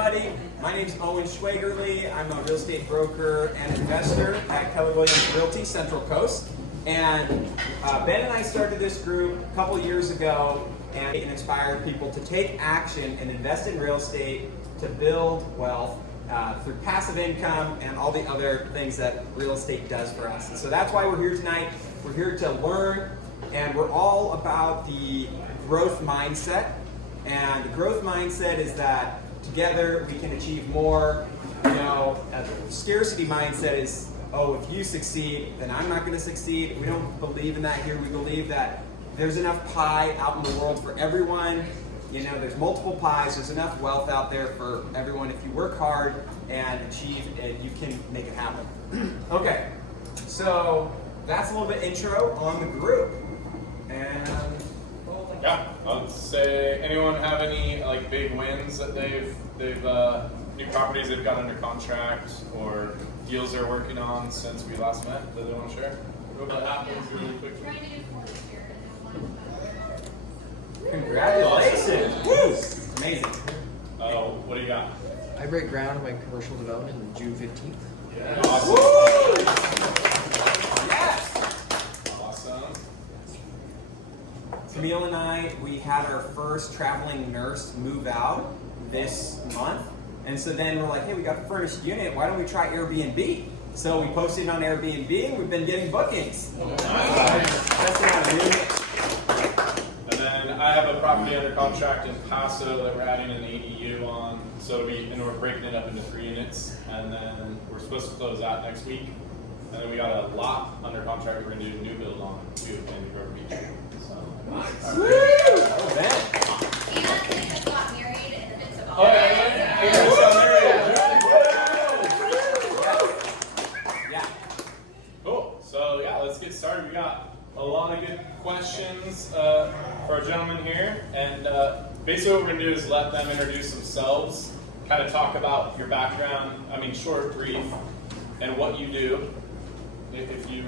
everybody. My name is Schwaegerle. I'm a real estate broker and investor at Keller Williams Realty Central Coast. And Ben and I started this group a couple years ago and inspired people to take action and invest in real estate to build wealth through passive income and all the other things that real estate does for us. And so that's why we're here tonight. We're here to learn, and we're all about the growth mindset. And the growth mindset is that together we can achieve more. You know, the scarcity mindset is, oh, if you succeed, then I'm not going to succeed. We don't believe in that here. We believe that there's enough pie out in the world for everyone. You know, there's multiple pies. There's enough wealth out there for everyone. If you work hard and achieve it, you can make it happen. Okay, so that's a little bit intro on the group. And yeah, I'd say, anyone have any like big wins that they've new properties they've got under contract or deals they're working on since we last met that they want to share? What happens really quickly? Congratulations! Woo! Amazing. Oh, what do you got? I break ground on my commercial development on June 15th. Yeah. Awesome. Woo! Yes! Awesome. Camille and I, we had our first traveling nurse move out this month. And so then we're like, hey, we got a furnished unit. Why don't we try Airbnb? So we posted on Airbnb and we've been getting bookings. Testing out a unit. And then I have a property under contract in Paso that we're adding an ADU on. So and we're breaking it up into 3 units. And then we're supposed to close that next week. And then we got a lot under contract we're going to do a new build on too in Riviera Beach. Nice. Woo! Oh, man. And they just got married in the midst of all Oh, that. Yeah. Cool. So yeah, let's get started. We got a lot of good questions for our gentlemen here, and basically what we're gonna do is let them introduce themselves, kind of talk about your background. I mean, short, brief, and what you do. If you,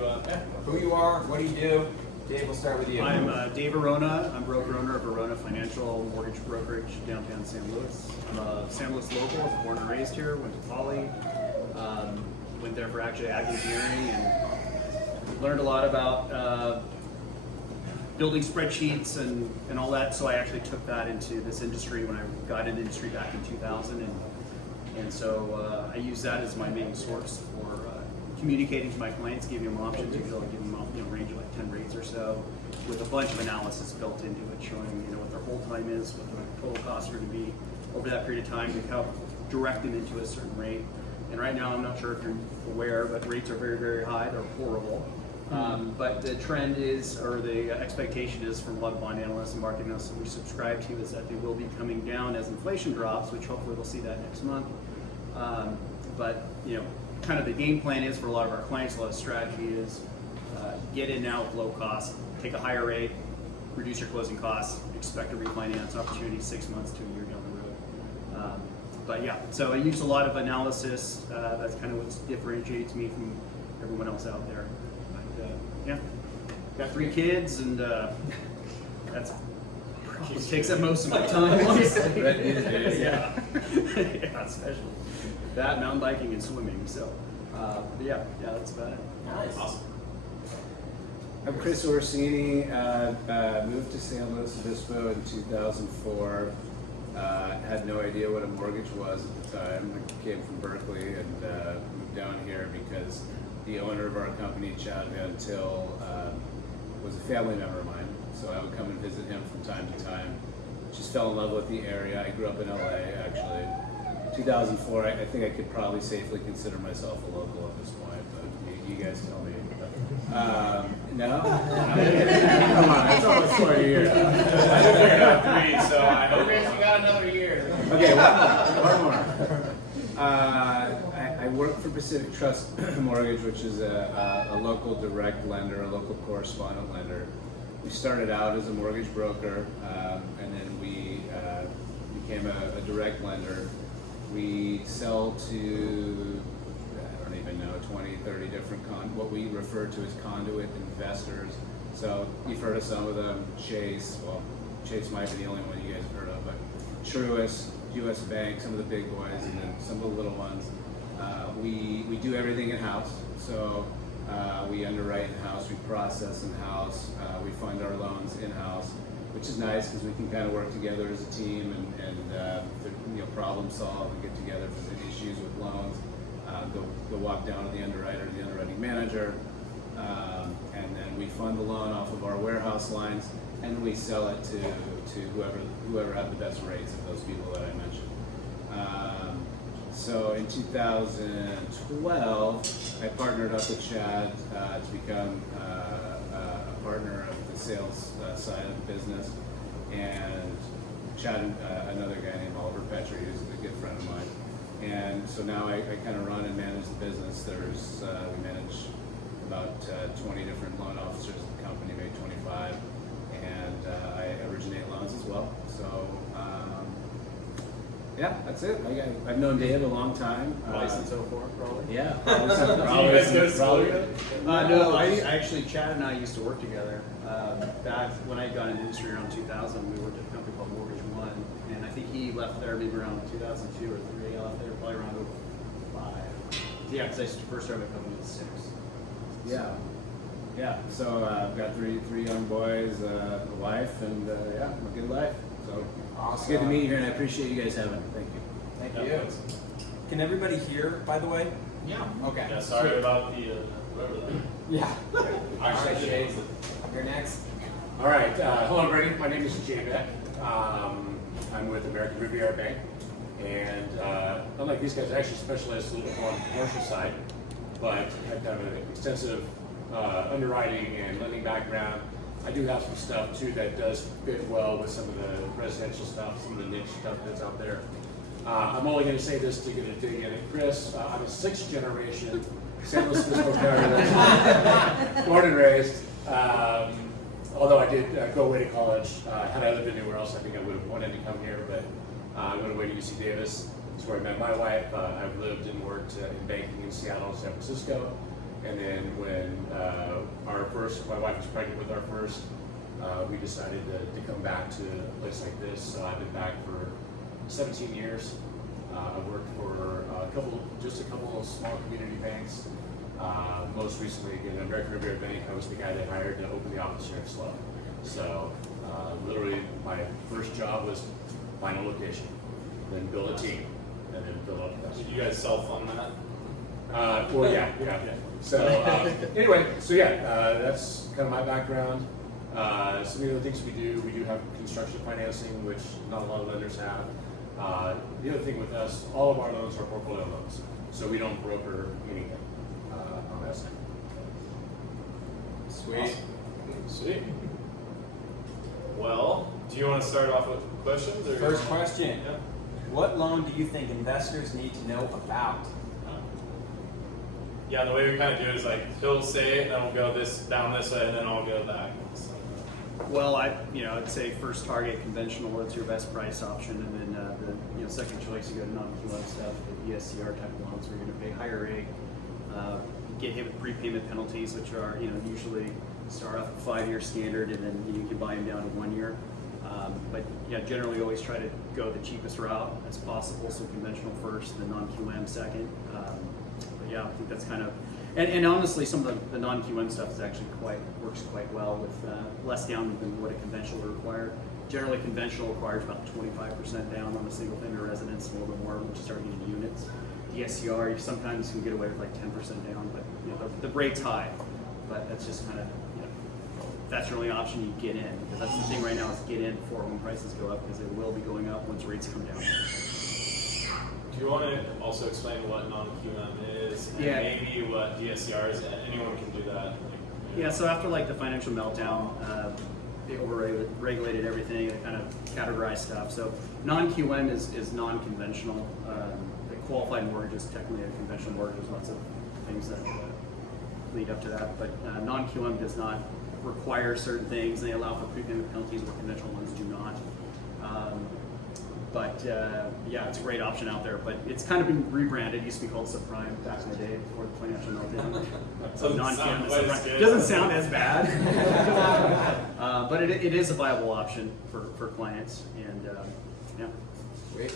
Who you are, what do you do? Dave, we'll start with you. I'm Dave Arrona. I'm broker owner of Arrona Financial Mortgage Brokerage downtown San Luis. I'm a San Luis local. I was born and raised here. Went to Poly. Went there for actually ag engineering and learned a lot about building spreadsheets and all that. So I actually took that into this industry when I got into the industry back in 2000. And so I use that as my main source for communicating to my clients, giving them options, usually giving them a range of like 10 rates or so, with a bunch of analysis built into it, showing what their hold time is, what the total costs are going to be over that period of time, to help direct them into a certain rate. And right now, I'm not sure if you're aware, but rates are very, very high. They're horrible. But the trend is, or the expectation is from a lot of bond analysts and market analysts that we subscribe to, is that they will be coming down as inflation drops, which hopefully we'll see that next month. But kind of the game plan is for a lot of our clients, a lot of strategy is get in now with low cost, take a higher rate, reduce your closing costs, expect a refinance opportunity 6 months to a year down the road. But yeah, so I use a lot of analysis. That's kind of what differentiates me from everyone else out there. But yeah, got 3 kids, and that's probably takes up most of my time. Honestly. Yeah, yeah, especially that, mountain biking and swimming. So, but yeah, that's about it. Nice. awesome. I'm Chris Orsini. Moved to San Luis Obispo in 2004. Had no idea what a mortgage was at the time. I came from Berkeley and moved down here because the owner of our company, Chad Van Til, was a family member of mine. So I would come and visit him from time to time. Just fell in love with the area. I grew up in LA, actually. 2004, I think I could probably safely consider myself a local at this point, but you guys tell me. No? Come on, it's almost 4 years. I figured out 3, so I hope you got another year. Okay, one more. I work for Pacific Trust Mortgage, which is a local direct lender, a local correspondent lender. We started out as a mortgage broker, and then we became a direct lender. We sell to, I don't even know, 20, 30 different what we refer to as conduit investors. So you've heard of some of them. Chase, well, Chase might be the only one you guys have heard of, but Truist, U.S. Bank, some of the big boys, and then some of the little ones. We do everything in-house, so we underwrite in-house, we process in-house, we fund our loans in-house, which is nice because we can kind of work together as a team and problem solve and get together if there's issues with loans. Go walk down to the underwriter, the underwriting manager, and then we fund the loan off of our warehouse lines, and we sell it to whoever had the best rates of those people that I mentioned. So in 2012, I partnered up with Chad to become a partner of the sales side of the business, and Chad, another guy named Oliver Petrie, who's a good friend of mine. And so now I kind of run and manage the business. We manage about 20 different loan officers at the company, maybe 25, and I originate loans as well. So yeah, that's it. I've known Dave a long time. License 04, probably. Yeah. Do you guys go to school probably. together? No, I actually, Chad and I used to work together. Back when I got into the industry around 2000, we worked at a company called Mortgage One, and I think he left there maybe around 2002 or 3. I left there probably around 05. Yeah, because I first started my company at 6. Yeah. Yeah. So I've got three young boys, a wife, and yeah, a good life. So it's good to meet you here, and I appreciate you guys having me. Thank you. Thank Yeah, you. thanks. Can everybody hear, by the way? Yeah. Okay. Yeah, sorry about the whoever that. Yeah. Actually, Shades. You're next. All right. Hello, everybody. My name is Beck. I'm with American Riviera Bank. And unlike these guys, I actually specialize a little bit more on the commercial side, but I have an extensive underwriting and lending background. I do have some stuff, too, that does fit well with some of the residential stuff, some of the niche stuff that's out there. I'm only going to say this to get a dig in it. Chris, I'm a 6th generation San Luis Obispo County, born and raised. Although I did go away to college, had I lived anywhere else, I think I would have wanted to come here, but I went away to UC Davis. That's where I met my wife. I've lived and worked in banking in Seattle and San Francisco. And then when my wife was pregnant with our first, we decided to come back to a place like this. So I've been back for 17 years. I've worked for just a couple of small community banks. Most recently, again, American Riviera Bank, I was the guy they hired to open the office here in SLO. So literally my first job was find a location, then build a team, and then build up the rest. Did you guys self-fund that? Well, yeah. So anyway, that's kind of my background. Some of the other things we do have construction financing, which not a lot of lenders have. The other thing with us, all of our loans are portfolio loans, so we don't broker anything on that side. Sweet. Sweet. Well, do you want to start off with questions? Or First question. Yeah. What loan do you think investors need to know about? Yeah, the way we kind of do it is like he'll say it, then we'll go down this way, and then I'll go back. So, Well, I'd say first target conventional. It's your best price option, and then the second choice you go to non-QM stuff, the ESCR type of loans where you're going to pay higher rate, get hit with prepayment penalties, which are usually start off at 5-year standard, and then you can buy them down to 1 year. But yeah, generally always try to go the cheapest route as possible. So conventional first, the non-QM second. But yeah, I think that's kind of, and honestly, some of the non-QM stuff is actually works quite well with less down than what a conventional would require. Generally, conventional requires about 25% down on a single-family residence, a little bit more when you start getting units. The SCR, you sometimes can get away with like 10% down, but the rate's high. But that's just kind of, that's your only option, you get in, because that's the thing right now is get in before when prices go up, because it will be going up once rates come down. do you want to also explain what non-QM is, and Yeah. maybe what DSCR is? Anyone can do that. Yeah, so after like the financial meltdown, they over-regulated everything and kind of categorized stuff. So non-QM is non-conventional. The qualified mortgage is technically a conventional mortgage. There's lots of things that lead up to that, but non-QM does not require certain things. They allow for prepayment penalties where conventional ones do not. Yeah, it's a great option out there, but it's kind of been rebranded. It used to be called subprime back in the day before the financial meltdown. So Doesn't sound non-QM is quite as subprime. good. Doesn't sound as bad, but it is a viable option for clients, and yeah. Sweet.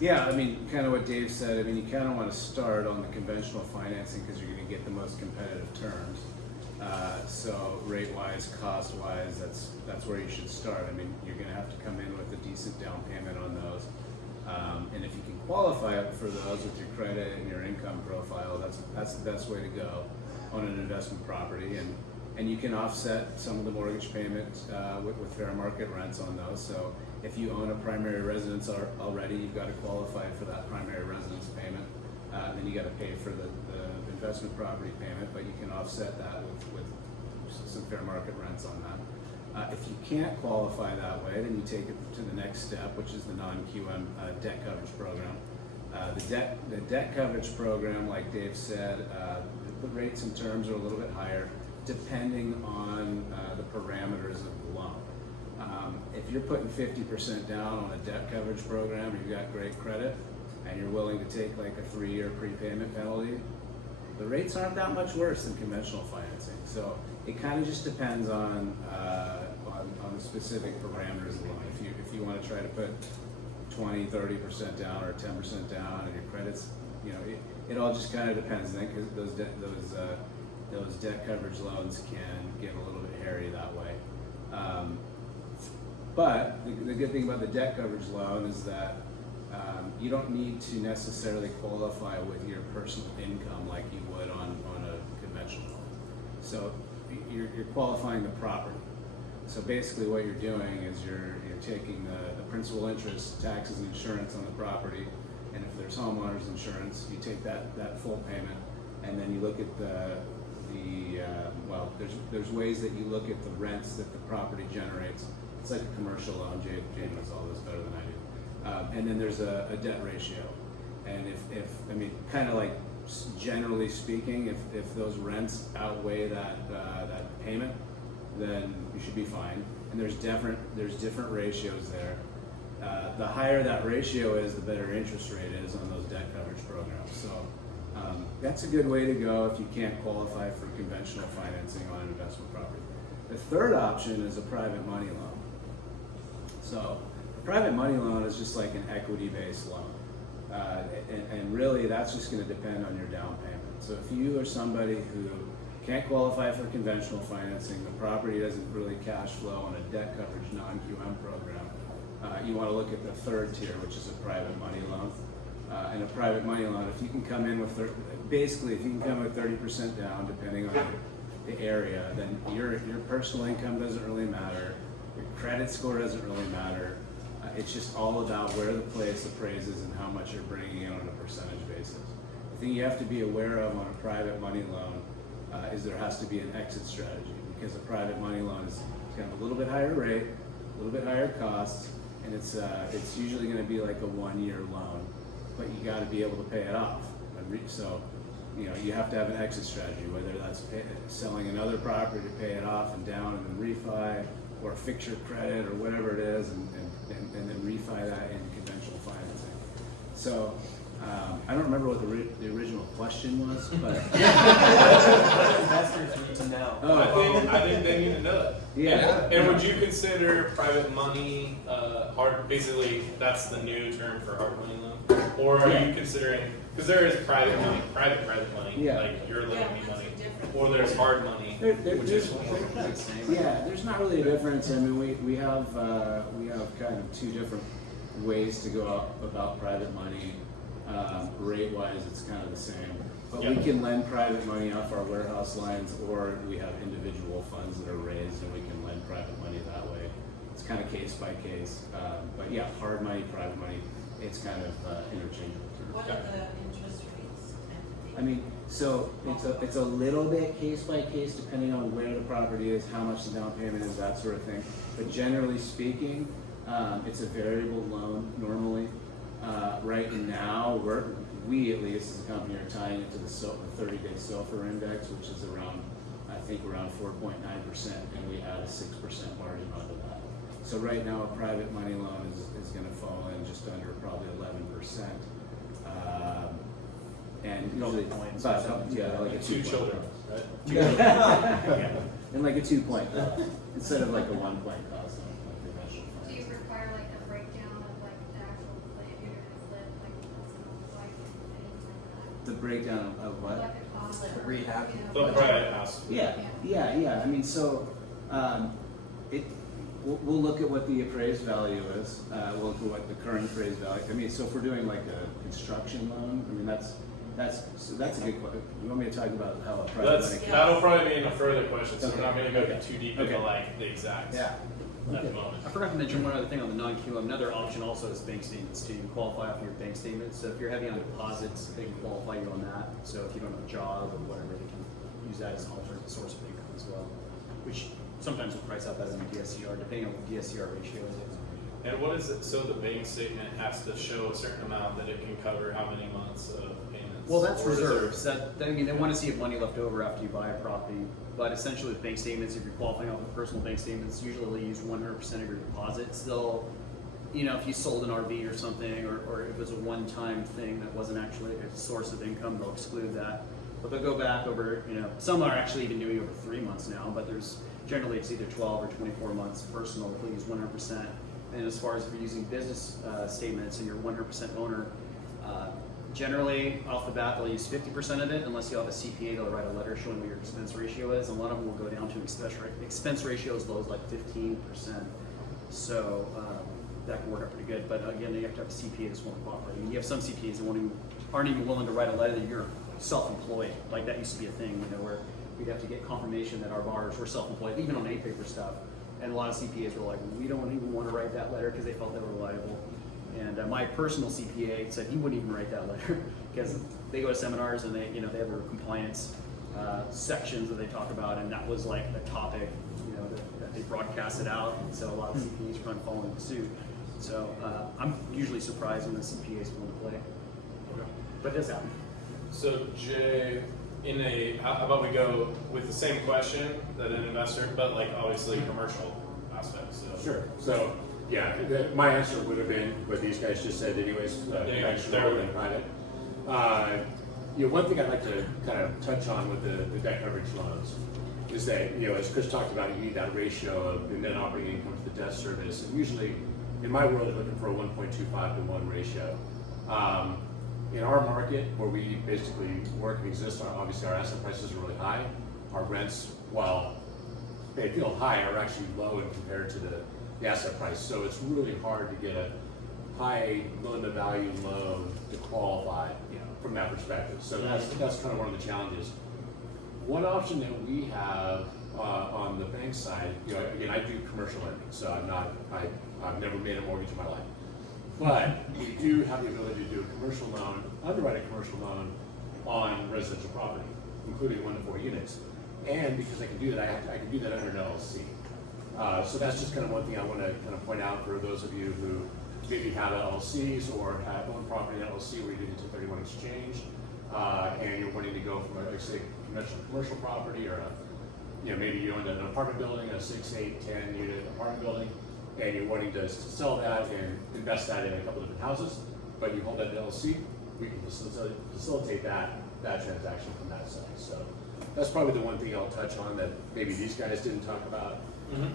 Yeah, I mean, kind of what Dave said. I mean, you kind of want to start on the conventional financing because you're going to get the most competitive terms. So rate-wise, cost-wise, that's where you should start. I mean, you're going to have to come in with a decent down payment on those. And if you can qualify for those with your credit and your income profile, that's the best way to go on an investment property. And you can offset some of the mortgage payments with fair market rents on those. So if you own a primary residence already, you've got to qualify for that primary residence payment. Then you got to pay for the investment property payment, but you can offset that with some fair market rents on that. If you can't qualify that way, then you take it to the next step, which is the non-QM debt coverage program. The debt coverage program, like Dave said, the rates and terms are a little bit higher depending on the parameters of the loan. If you're putting 50% down on a debt coverage program, you've got great credit, and you're willing to take like a 3-year prepayment penalty, the rates aren't that much worse than conventional financing. So it kind of just depends on the specific parameters of the loan. If you want to try to put 20-30% down or 10% down, and your credits, it all just kind of depends. Then because those debt coverage loans can get a little bit hairy that way. But the good thing about the debt coverage loan is that you don't need to necessarily qualify with your personal income like you would on a conventional loan. So you're qualifying the property. So basically what you're doing is you're taking the principal, interest, taxes, and insurance on the property, and if there's homeowners insurance, you take that full payment, and then you look at there's ways that you look at the rents that the property generates. It's like a commercial loan. Jay knows all this better than I do. And then there's a debt ratio, and if I mean, kind of like generally speaking, if those rents outweigh that payment, then you should be fine. And there's different ratios there. The higher that ratio is, the better interest rate is on those debt coverage programs. So that's a good way to go if you can't qualify for conventional financing on an investment property. The third option is a private money loan. So a private money loan is just like an equity-based loan. And really that's just going to depend on your down payment. So if you are somebody who can't qualify for conventional financing, the property doesn't really cash flow on a debt coverage non-QM program, you want to look at the third tier, which is a private money loan. And a private money loan, if you can come in with, basically if you can come with 30% down, depending on the area, then your personal income doesn't really matter, your credit score doesn't really matter. It's just all about where the place appraises and how much you're bringing in on a percentage basis. The thing you have to be aware of on a private money loan is there has to be an exit strategy, because a private money loan is going to have a little bit higher rate, a little bit higher costs, and it's usually going to be like a 1-year loan, but you got to be able to pay it off. So you have to have an exit strategy, whether that's selling another property to pay it off and down and then refi, or fix your credit or whatever it is, and then refi that in conventional financing. So I don't remember what the original question was, but Investors need to know. I think they need to know that. Yeah. And would you consider private money hard? Basically, that's the new term for hard money loan, or are you considering? Because there is private money, private money, Yeah. like you're lending me money, or there's hard money, which is there's not really a difference. I mean, we have kind of two different ways to go about private money. Rate-wise, it's kind of the same. But we can lend private money off our warehouse lines, or we have individual funds that are raised and we can lend private money that way. It's kind of case by case. But yeah, hard money, private money, it's kind of interchangeable. What are the interest rates? I mean, so it's a little bit case by case depending on where the property is, how much the down payment is, that sort of thing. But generally speaking, it's a variable loan normally. Right now, we at least as a company are tying it to the 30-day SOFR index, which is around 4.9%, and we add a 6% margin onto that. So right now, a private money loan is going to fall in just under probably 11%. And usually about like a 2 children, right? Yeah. And like a 2 point instead of like a 1 point cost. Do you require like a breakdown of like the actual plan you're gonna flip the breakdown of what? Like a closet. Rehab. Flip credit house. Yeah. I mean, so we'll look at what the appraised value is. We'll look at what the current appraised value. I mean, so if we're doing like a construction loan, I mean that's a good question. You want me to talk about how a private bank? That'll probably be in a further question, so Okay. we're not going to go too deep into Okay. like the exacts at the moment. I forgot to mention one other thing on the non-QM. Another option also is bank statements too. You can qualify off your bank statements. So if you're heavy on deposits, they can qualify you on that. So if you don't have a job or whatever, they can use that as an alternate source of income as well, which sometimes will price out better than DSCR, depending on what DSCR ratio is. And what is it? So the bank statement has to show a certain amount that it can cover how many months of payments? Well, that's Or is there- reserves. I mean, they want to see if money left over after you buy a property. But essentially, with bank statements, if you're qualifying off of personal bank statements, usually they use 100% of your deposits. They'll, if you sold an RV or something, or if it was a one-time thing that wasn't actually a source of income, they'll exclude that. But they'll go back over, some are actually even doing over 3 months now, but generally it's either 12 or 24 months personal, they'll use 100%. And as far as if you're using business statements and you're 100% owner, generally off the bat they'll use 50% of it unless you have a CPA. They'll write a letter showing what your expense ratio is. And a lot of them will go down to expense ratio as low as like 15%. So that can work out pretty good. But again, you have to have a CPA that's willing to cooperate. I mean, you have some CPAs that aren't even willing to write a letter that you're self-employed. Like that used to be a thing, where we'd have to get confirmation that our borrowers were self-employed, even on A-paper stuff. And a lot of CPAs were like, we don't even want to write that letter because they felt they were liable. And my personal CPA said he wouldn't even write that letter because they go to seminars and they have their compliance sections that they talk about, and that was like the topic, that they broadcasted out. And so a lot of CPAs are kind of following suit. So I'm usually surprised when the CPAs willing to play, but it does happen. So Jay, how about we go with the same question that an investor, but like obviously commercial aspects. So. Sure. So, yeah, my answer would have been what these guys just said anyways, conventional and private. One thing I'd like to kind of touch on with the debt coverage loans is that, as Chris talked about, you need that ratio of the net operating income to the debt service. And usually, in my world, looking for a 1.25 to 1 ratio. In our market, where we basically work and exist, obviously our asset prices are really high. Our rents, while they feel high, are actually low in compared to the asset price. So it's really hard to get a high loan-to-value loan to qualify from that perspective. So that's kind of one of the challenges. One option that we have on the bank side, again, I do commercial lending, so I've never made a mortgage in my life. But we do have the ability to do a commercial loan, underwrite a commercial loan on residential property, including 1 to 4 units. And because I can do that, I can do that under an LLC. So that's just kind of one thing I want to kind of point out for those of you who maybe have LLCs or have own property in LLC where you did a 1031 exchange, and you're wanting to go from a, say, conventional commercial property, or maybe you own an apartment building, a 6, 8, 10 unit apartment building, and you're wanting to sell that and invest that in a couple different houses, but you hold that LLC, we can facilitate that transaction from that side. So that's probably the one thing I'll touch on that maybe these guys didn't talk about,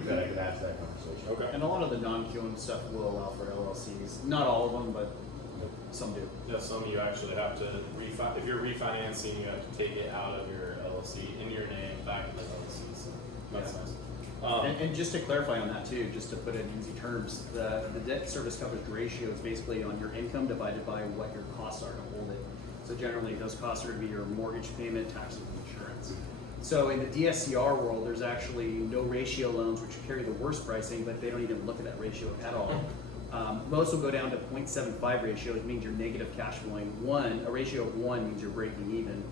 that I could add to that conversation. Okay. And a lot of the non-QM stuff will allow for LLCs. Not all of them, but some do. Yeah, some you actually have to if you're refinancing, you have to take it out of your LLC in your name back into the LLC. So that's nice. And just to clarify on that too, just to put it in easy terms, the debt service coverage ratio is basically on your income divided by what your costs are to hold it. So generally those costs are going to be your mortgage payment, taxes, and insurance. So in the DSCR world, there's actually no ratio loans which carry the worst pricing, but they don't even look at that ratio at all. Most will go down to 0.75 ratio, which means you're negative cash flowing. A ratio of 1 means you're breaking even.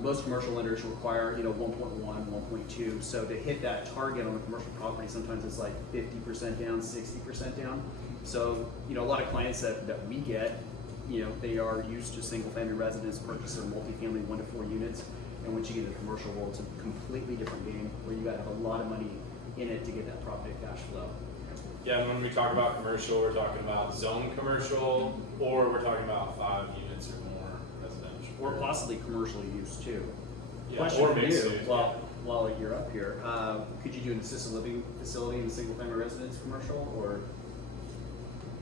Most commercial lenders require 1.1, 1.2. So to hit that target on a commercial property, sometimes it's like 50% down, 60% down. So a lot of clients that we get, they are used to single-family residence, purchase of multifamily 1 to 4 units. And once you get into the commercial world, it's a completely different game where you got to have a lot of money in it to get that property cash flow. Yeah, and when we talk about commercial, we're talking about zone commercial, or we're talking about 5 units or more residential. Or possibly commercial use too. Yeah, Question or for mixed you, use. while you're up here, could you do an assisted living facility in a single family residence commercial? Or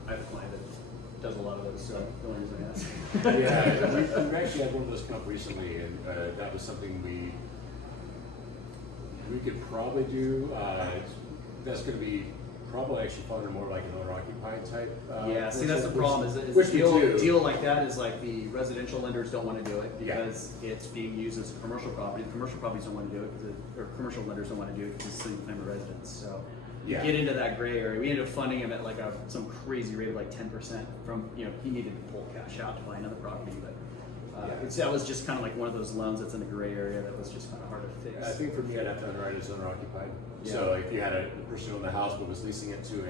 I have a client that does a lot of those, so the only reason I ask. Yeah, we actually had one of those come up recently, and that was something we could probably do. That's going to be probably actually falling more like an owner-occupied type. Yeah, see, that's the problem. Is which we do. deal like that is like the residential lenders don't want to do it because it's being used as a commercial property. The commercial properties don't want to do it or commercial lenders don't want to do it because it's single-family residence. So you get into that gray area. We ended up funding him at like some crazy rate of like 10% from, he needed to pull cash out to buy another property, but that was just kind of like one of those loans that's in the gray area that was just kind of hard to fix. I think for me, I'd have to underwrite it as owner-occupied. So if you had a person who owned the house but was leasing it to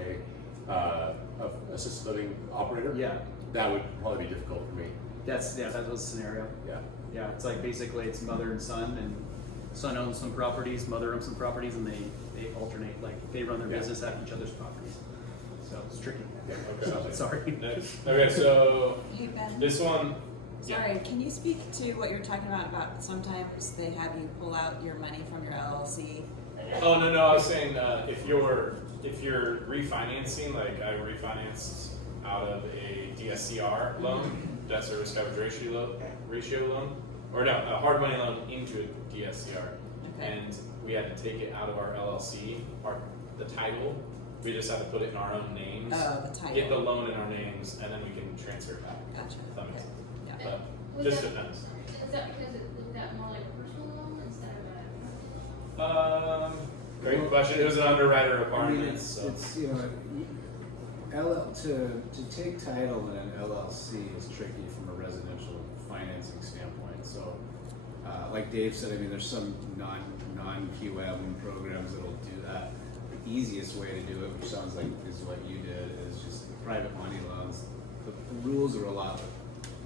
a assisted living operator, that would probably be difficult for me. That was the scenario. Yeah, it's like basically it's mother and son, and son owns some properties, mother owns some properties, and they alternate, like they run their business at each other's properties. So it's tricky. Yeah, okay. Sorry. Next. Okay, so Hey, Ben. this one. Sorry, can you speak to what you're talking about sometimes they have you pull out your money from your LLC? Oh no, I was saying if you're refinancing, like I refinanced out of a DSCR loan, debt service coverage ratio loan, or no, a hard money loan into a DSCR, and we had to take it out of our LLC, the title. We just had to put it in our own names. Oh, the title. Get the loan in our names, and then we can transfer it back. Gotcha. If that makes sense. Yeah. But just depends. Is that because it looked at more like a personal loan instead of a? Great question. It was an underwriter I requirement. mean, it's to take title in an LLC is tricky from a residential financing standpoint. So, like Dave said, I mean, there's some non-QM programs that'll do that. The easiest way to do it, which sounds like is what you did, is just private money loans. The rules are a lot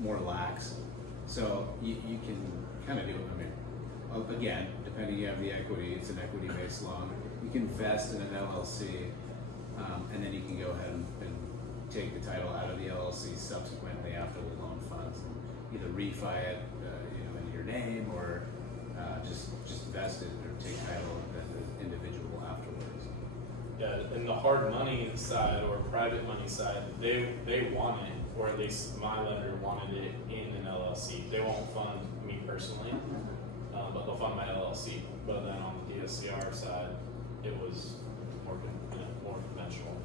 more lax, so you can kind of do it. I mean, again, depending you have the equity, it's an equity-based loan. You can invest in an LLC, and then you can go ahead and take the title out of the LLC subsequently after the loan funds, and either refi it, in your name, or just vest it or take title as an individual afterwards. Yeah, and the hard money side or private money side, they want it, or at least my lender wanted it in an LLC. They won't fund me personally, but they'll fund my LLC. But then on the DSCR side, it was more conventional.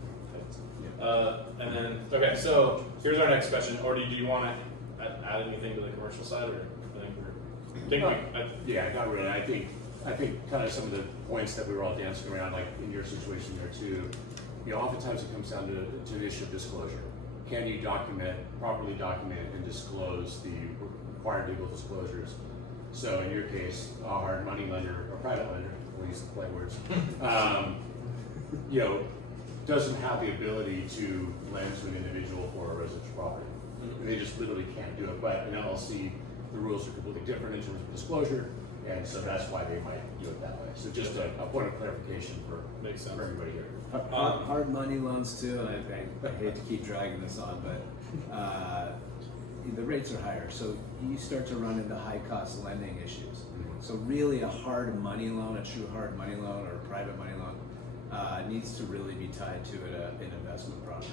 And then, okay, so here's our next question. Or do you want to add anything to the commercial side, or yeah, not really. I think kind of some of the points that we were all dancing around, like in your situation there too. Oftentimes it comes down to the issue of disclosure. Can you properly document and disclose the required legal disclosures? So in your case, a hard money lender or private lender, we'll use the play words, doesn't have the ability to lend to an individual for a residential property. And they just literally can't do it. But in LLC, the rules are completely different in terms of disclosure, and so that's why they might do it that way. So just a point of clarification for everybody here. Hard money loans too, and I hate to keep dragging this on, but the rates are higher, so you start to run into high cost lending issues. So really a hard money loan, a true hard money loan or a private money loan needs to really be tied to an investment property.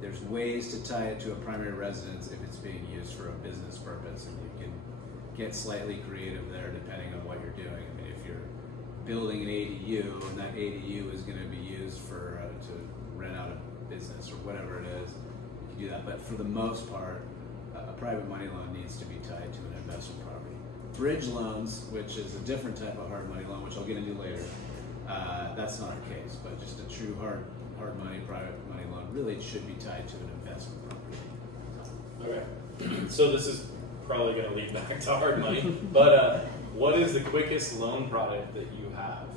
There's ways to tie it to a primary residence if it's being used for a business purpose, and you can get slightly creative there depending on what you're doing. I mean, if you're building an ADU and that ADU is going to be used for to rent out a business or whatever it is, you can do that. But for the most part, a private money loan needs to be tied to an investment property. Bridge loans, which is a different type of hard money loan, which I'll get into later, that's not the case. But just a true hard money private money loan really should be tied to an investment property. Okay, so this is probably going to lead back to hard money, but what is the quickest loan product that you have?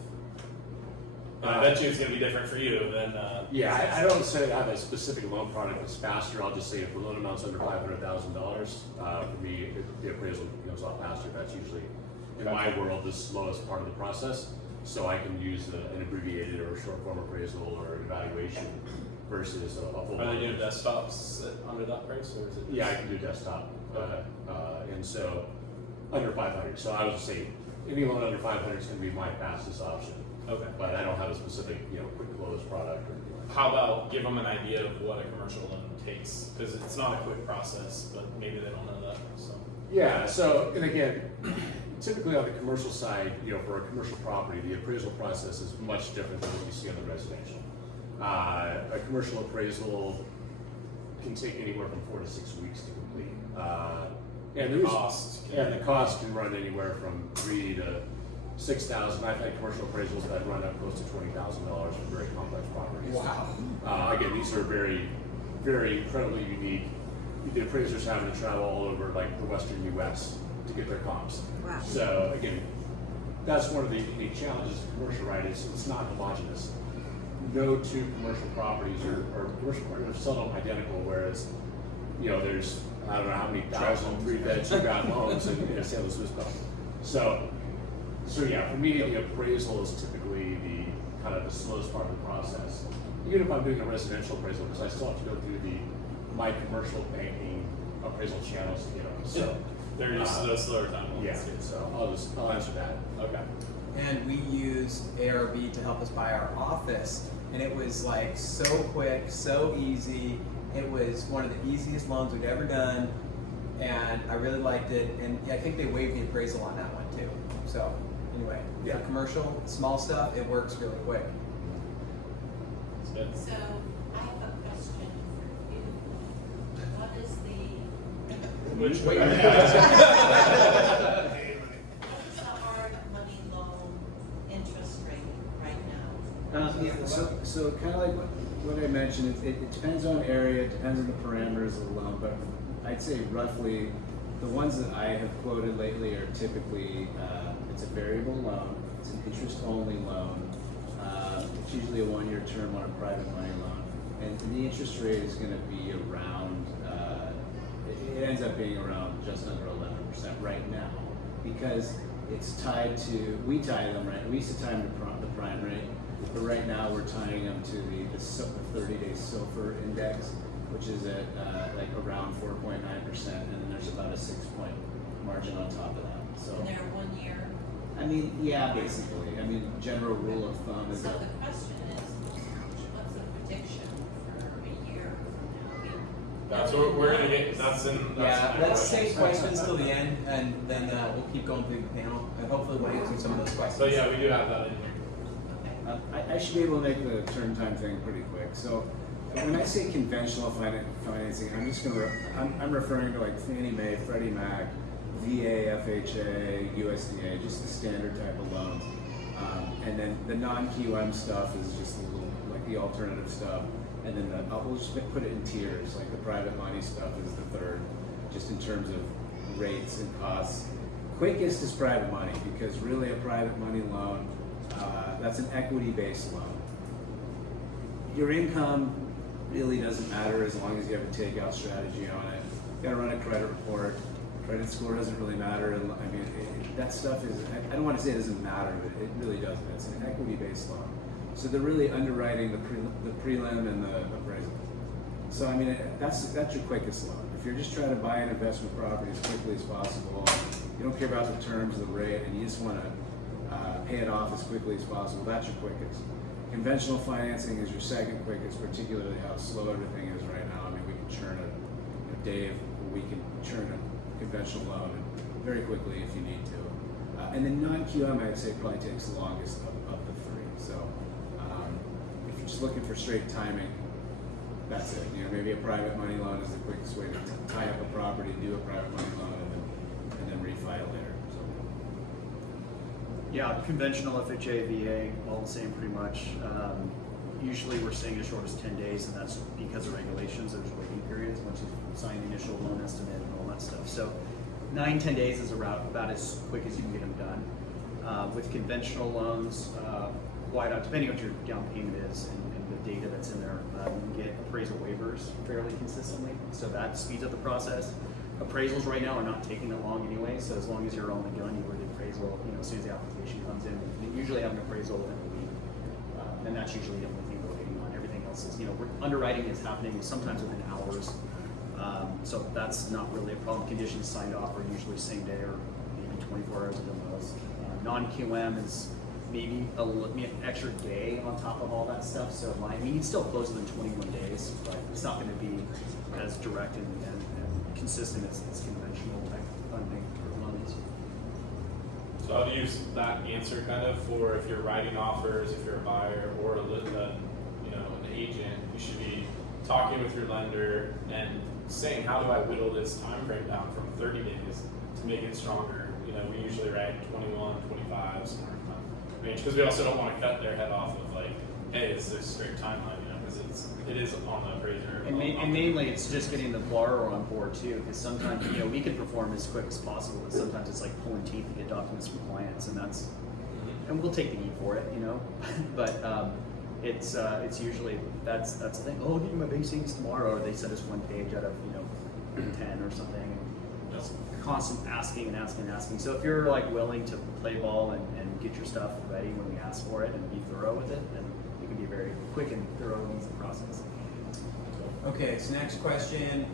I bet you it's going to be different for you than. Yeah, I don't necessarily have a specific loan product that's faster. I'll just say if the loan amount's under $500,000, for me, the appraisal goes a lot faster. That's usually, in my world, the slowest part of the process. So I can use an abbreviated or a short form appraisal or an evaluation versus a full. Are they doing desktops under that price, or is it? Yeah, I can do desktop. Okay. And so under 500. So I would just say any loan under 500 is going to be my fastest option. Okay. But I don't have a specific, quick close product or anything like how about give them an idea of what a commercial loan takes? Because it's not a quick process, but maybe they don't know that. So Yeah, so, and again, typically on the commercial side, for a commercial property, the appraisal process is much different than what you see on the residential. A commercial appraisal can take anywhere from 4 to 6 weeks to complete. And the cost can run anywhere from $3,000 to $6,000. I've had commercial appraisals that run up close to $20,000 for very complex properties. Wow. Again, these are very, very incredibly unique. The appraisers having to travel all over like the Western U.S. to get their comps. Wow. So again, that's one of the unique challenges of commercial, right? It's not homogeneous. No two commercial properties or commercial properties are seldom identical, whereas there's I don't know how many thousand 3-bed, 2-bath homes in San Luis Obispo. So yeah, for me the appraisal is typically the kind of the slowest part of the process. Even if I'm doing a residential appraisal, because I still have to go through my commercial banking appraisal channels to get them. So they're just the slower time. yeah, so I'll answer that. Okay. And we use ARB to help us buy our office, and it was like so quick, so easy. It was one of the easiest loans we'd ever done, and I really liked it. And I think they waived the appraisal on that one too. So anyway, for commercial, small stuff, it works really quick. That's good. So I have a question for you. What is the hard money loan interest rate right now? So kind of like what I mentioned, it depends on area, it depends on the parameters of the loan, but I'd say roughly the ones that I have quoted lately are typically, it's a variable loan, it's an interest-only loan, it's usually a 1-year term on a private money loan, and the interest rate is going to be around, it ends up being around just under 11% right now, because it's tied to, we tie them, right? We used to tie them to the prime rate, but right now we're tying them to the 30-day SOFR index, which is at like around 4.9%, and then there's about a 6-point margin on top of that. So And they're 1 year. I mean, yeah, basically. I mean, general rule of thumb is So that. the question is, what's the prediction for a year from now? That's what we're gonna get. That's Yeah, let's save questions till the end, and then we'll keep going through the panel, and hopefully we'll answer some of those questions. So yeah, we do have that in here. I should be able to make the turn time thing pretty quick. So when I say conventional financing, I'm referring to like Fannie Mae, Freddie Mac, VA, FHA, USDA, just the standard type of loans. And then the non-QM stuff is just a little like the alternative stuff. And then we'll just put it in tiers. Like the private money stuff is the third, just in terms of rates and costs. Quickest is private money, because really a private money loan, that's an equity-based loan. Your income really doesn't matter as long as you have a takeout strategy on it. You gotta run a credit report. Credit score doesn't really matter. I mean, that stuff is, I don't want to say it doesn't matter, but it really doesn't. It's an equity-based loan. So they're really underwriting the prelim and the appraisal. So I mean, that's your quickest loan. If you're just trying to buy an investment property as quickly as possible, you don't care about the terms of the rate, and you just want to pay it off as quickly as possible, that's your quickest. Conventional financing is your second quickest, particularly how slow everything is right now. I mean, we can churn a day, we can churn a conventional loan very quickly if you need to. And then non-QM, I'd say, probably takes the longest of the three. So if you're just looking for straight timing, that's it. Maybe a private money loan is the quickest way to tie up a property, do a private money loan, and then refi it later. So. Yeah, conventional FHA, VA, all the same pretty much. Usually we're seeing as short as 10 days, and that's because of regulations. There's waiting periods once you sign the initial loan estimate and all that stuff. So 9-10 days is about as quick as you can get them done. With conventional loans, depending on what your down payment is and the data that's in there, you can get appraisal waivers fairly consistently. So that speeds up the process. Appraisals right now are not taking that long anyway, so as long as you're on the gun, you go to the appraisal, as soon as the application comes in. You usually have an appraisal within a week, and that's usually the only thing we're waiting on. Everything else is, underwriting is happening sometimes within hours, so that's not really a problem. Conditions signed off are usually same day or maybe 24 hours at the most. Non-QM is maybe an extra day on top of all that stuff. So I mean, you still close within 21 days, but it's not going to be as direct and consistent as conventional type funding for loans. So I'll use that answer kind of for if you're writing offers, if you're a buyer or an agent, you should be talking with your lender and saying, how do I whittle this time frame down from 30 days to make it stronger? We usually write 21, 25, somewhere in that range, because we also don't want to cut their head off of like, hey, it's a straight timeline, because it is on the appraiser. And mainly it's just getting the borrower on board too, because sometimes we can perform as quick as possible, but sometimes it's like pulling teeth to get documents from clients, and and we'll take the heat for it, but it's usually that's the thing. Oh, I'll give you my basics tomorrow, or they send us one page out of 10 or something, and just constant asking and asking and asking. So if you're like willing to play ball and get your stuff ready when we ask for it and be thorough with it, then it can be a very quick and thorough and easy process. Okay, so next question.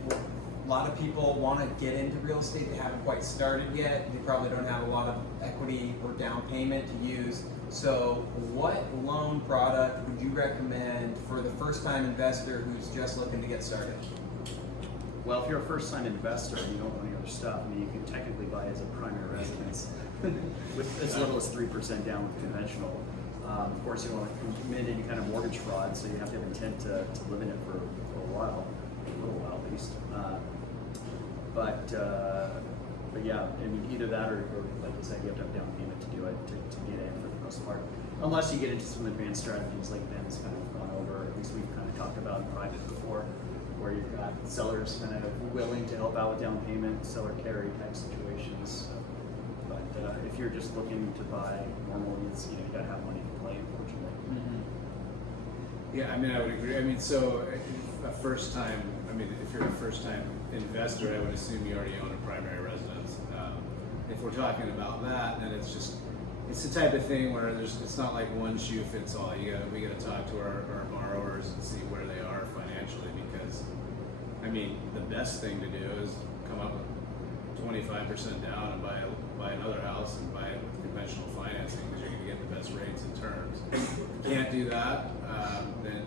A lot of people want to get into real estate. They haven't quite started yet. They probably don't have a lot of equity or down payment to use. So what loan product would you recommend for the first-time investor who's just looking to get started? Well, if you're a first-time investor and you don't know any other stuff, I mean, you can technically buy as a primary residence with as little as 3% down with conventional. Of course, you don't want to commit any kind of mortgage fraud, so you have to have intent to live in it for a while, a little while at least. But yeah, I mean, either that or like I said, you have to have down payment to do it to get in for the most part. Unless you get into some advanced strategies like Ben's kind of gone over, at least we've kind of talked about in private before, where you've got sellers kind of willing to help out with down payment, seller carry type situations. But if you're just looking to buy normal, you gotta have money to play, unfortunately. Mm-hmm. Yeah, I mean, I would agree. I mean, so if you're a first-time investor, I would assume you already own a primary residence. If we're talking about that, then it's the type of thing where it's not like one shoe fits all. We gotta talk to our borrowers and see where they are financially, because I mean, the best thing to do is come up with 25% down and buy another house and buy it with conventional financing, because you're gonna get the best rates and terms. If you can't do that, then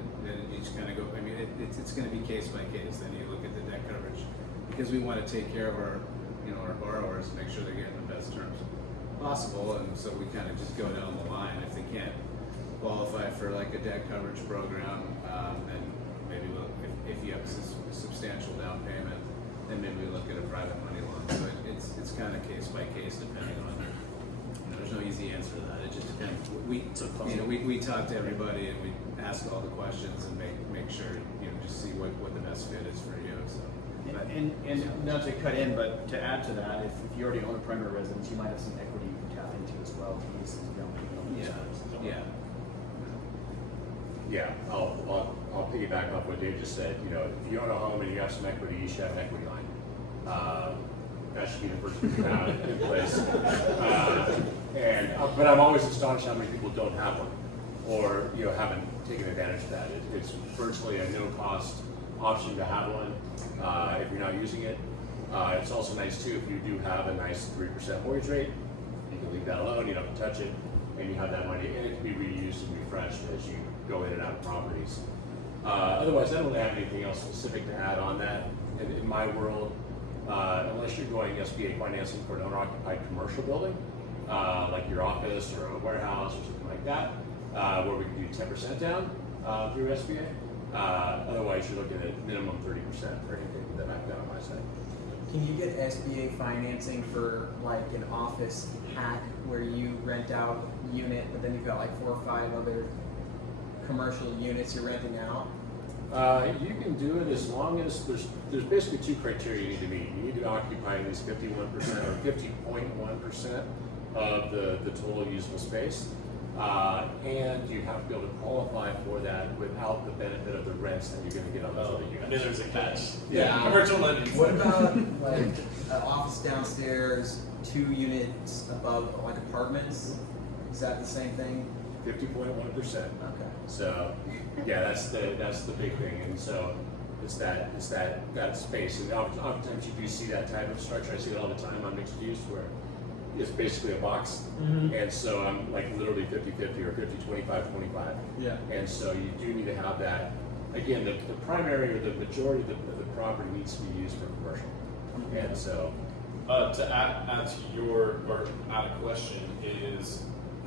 you just kind of go. I mean, it's going to be case by case. Then you look at the debt coverage, because we want to take care of our borrowers and make sure they're getting the best terms possible. And so we kind of just go down the line. If they can't qualify for like a debt coverage program, then maybe if you have a substantial down payment, then maybe we look at a private money loan. So it's kind of case by case depending on. There's no easy answer to that. It just depends. We talk to everybody and we ask all the questions and make sure just see what the best fit is for you. So. And not to cut in, but to add to that, if you already own a primary residence, you might have some equity you can tap into as well in case you don't Yeah. Yeah, I'll piggyback off what Dave just said. If you own a home and you have some equity, you should have an equity line. That should be the first thing to have in place. But I'm always astonished how many people don't have one, or haven't taken advantage of that. It's virtually a no-cost option to have one if you're not using it. It's also nice too if you do have a nice 3% mortgage rate. You can leave that alone. You don't have to touch it, and you have that money, and it can be reused and refreshed as you go in and out of properties. Otherwise, I don't really have anything else specific to add on that. In my world, unless you're going SBA financing for an owner-occupied commercial building, like your office or a warehouse or something like that, where we can do 10% down through SBA. Otherwise, you're looking at minimum 30% for anything that I've got on my side. Can you get SBA financing for like an office hack where you rent out a unit, but then you've got like 4 or 5 other commercial units you're renting out? You can do it as long as there's basically 2 criteria you need to meet. You need to occupy at least 51% or 50.1% of the total usable space, and you have to be able to qualify for that without the benefit of the rents that you're going to get on those other units. I knew there's a catch. Yeah. Commercial lending. What about like an office downstairs, 2 units above, like apartments? Is that the same thing? 50.1%. Okay. So, yeah, that's the big thing, and so it's that space. And oftentimes you do see that type of structure. I see it all the time on mixed use, where is basically a box. And so I'm like literally 50-50 or 50-25-25. Yeah. And so you do need to have that. Again, the primary or the majority of the property needs to be used for commercial. And so To add to your, or add a question is,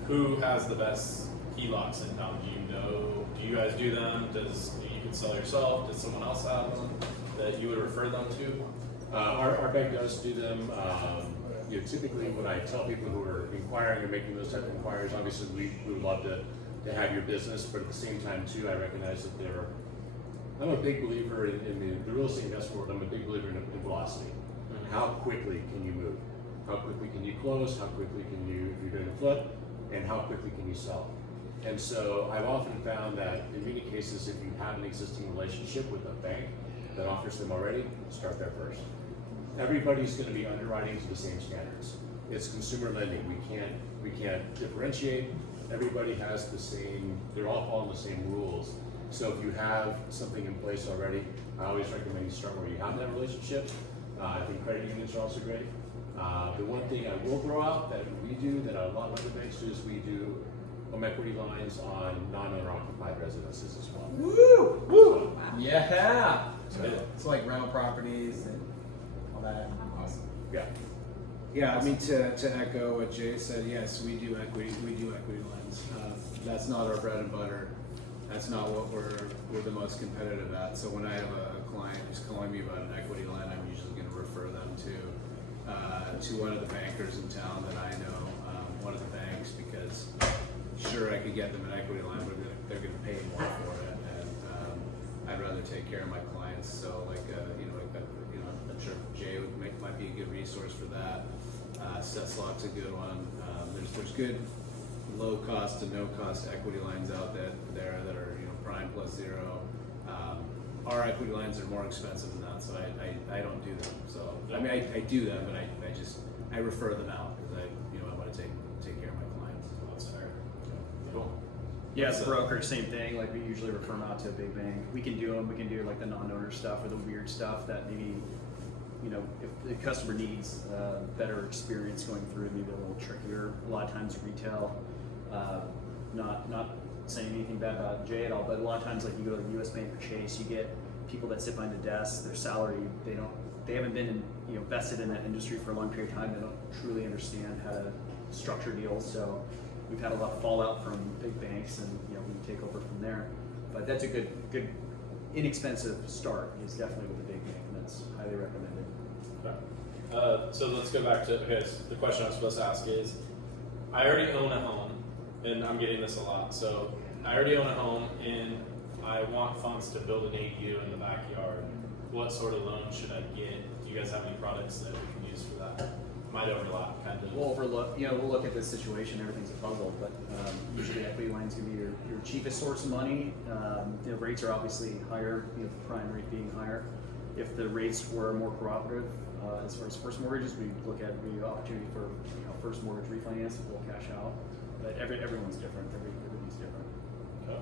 who has the best HELOCs in town? Do you know, do you guys do them? You can sell yourself? Does someone else have them that you would refer them to? our bank does do them. Typically when I tell people who are inquiring or making those type of inquiries, obviously we would love to have your business, but at the same time too, I recognize that I'm a big believer in the real estate investment world. I'm a big believer in velocity. How quickly can you move? How quickly can you close? How quickly can you, if you're doing a flip, and how quickly can you sell? And so I've often found that in many cases, if you have an existing relationship with a bank that offers them already, start there first. Everybody's going to be underwriting to the same standards. It's consumer lending. We can't differentiate. Everybody has the same. They're all following the same rules. So if you have something in place already, I always recommend you start where you have that relationship. I think credit unions are also great. The one thing I will throw out that we do that a lot of other banks do is we do home equity lines on non-owner occupied residences as well. Woo! Woo! Wow. Yeah. So like rental properties and all that. Awesome. Yeah. Yeah, I mean to echo what Jay said, yes, we do equity lines. That's not our bread and butter. That's not what we're the most competitive at. So when I have a client who's calling me about an equity line, I'm usually going to refer them to one of the bankers in town that I know, one of the banks, because sure I could get them an equity line, but they're going to pay more for it, and I'd rather take care of my clients. So I'm sure Jay might be a good resource for that. SLO's a good one. There's good low cost to no cost equity lines out there that are prime plus zero. Our equity lines are more expensive than that, so I don't do them. So I mean I do them, but I refer them out because I want to take care of my clients. So That's fair. Cool. Yeah, as a broker, same thing. Like we usually refer them out to a big bank. We can do them. We can do like the non-owner stuff or the weird stuff that maybe, if the customer needs a better experience going through, maybe a little trickier. A lot of times retail, not saying anything bad about Jay at all, but a lot of times like you go to the U.S. Bank or Chase, you get people that sit behind the desk. Their salary, they haven't been vested in that industry for a long period of time. They don't truly understand how to structure deals. So we've had a lot of fallout from big banks, and we take over from there. But that's a good inexpensive start. Is definitely with a big bank, and that's highly recommended. Okay. So let's go back to the question I was supposed to ask is, I already own a home, and I'm getting this a lot. So I already own a home, and I want funds to build an ADU in the backyard. What sort of loan should I get? Do you guys have any products that we can use for that? Might overlap, kind of. We'll look at this situation. Everything's a puzzle, but usually equity lines can be your cheapest source of money. Rates are obviously higher, the prime rate being higher. If the rates were more cooperative, as far as first mortgages, we look at the opportunity for first mortgage refinance, full cash out. But everyone's different. Everybody's different. Okay.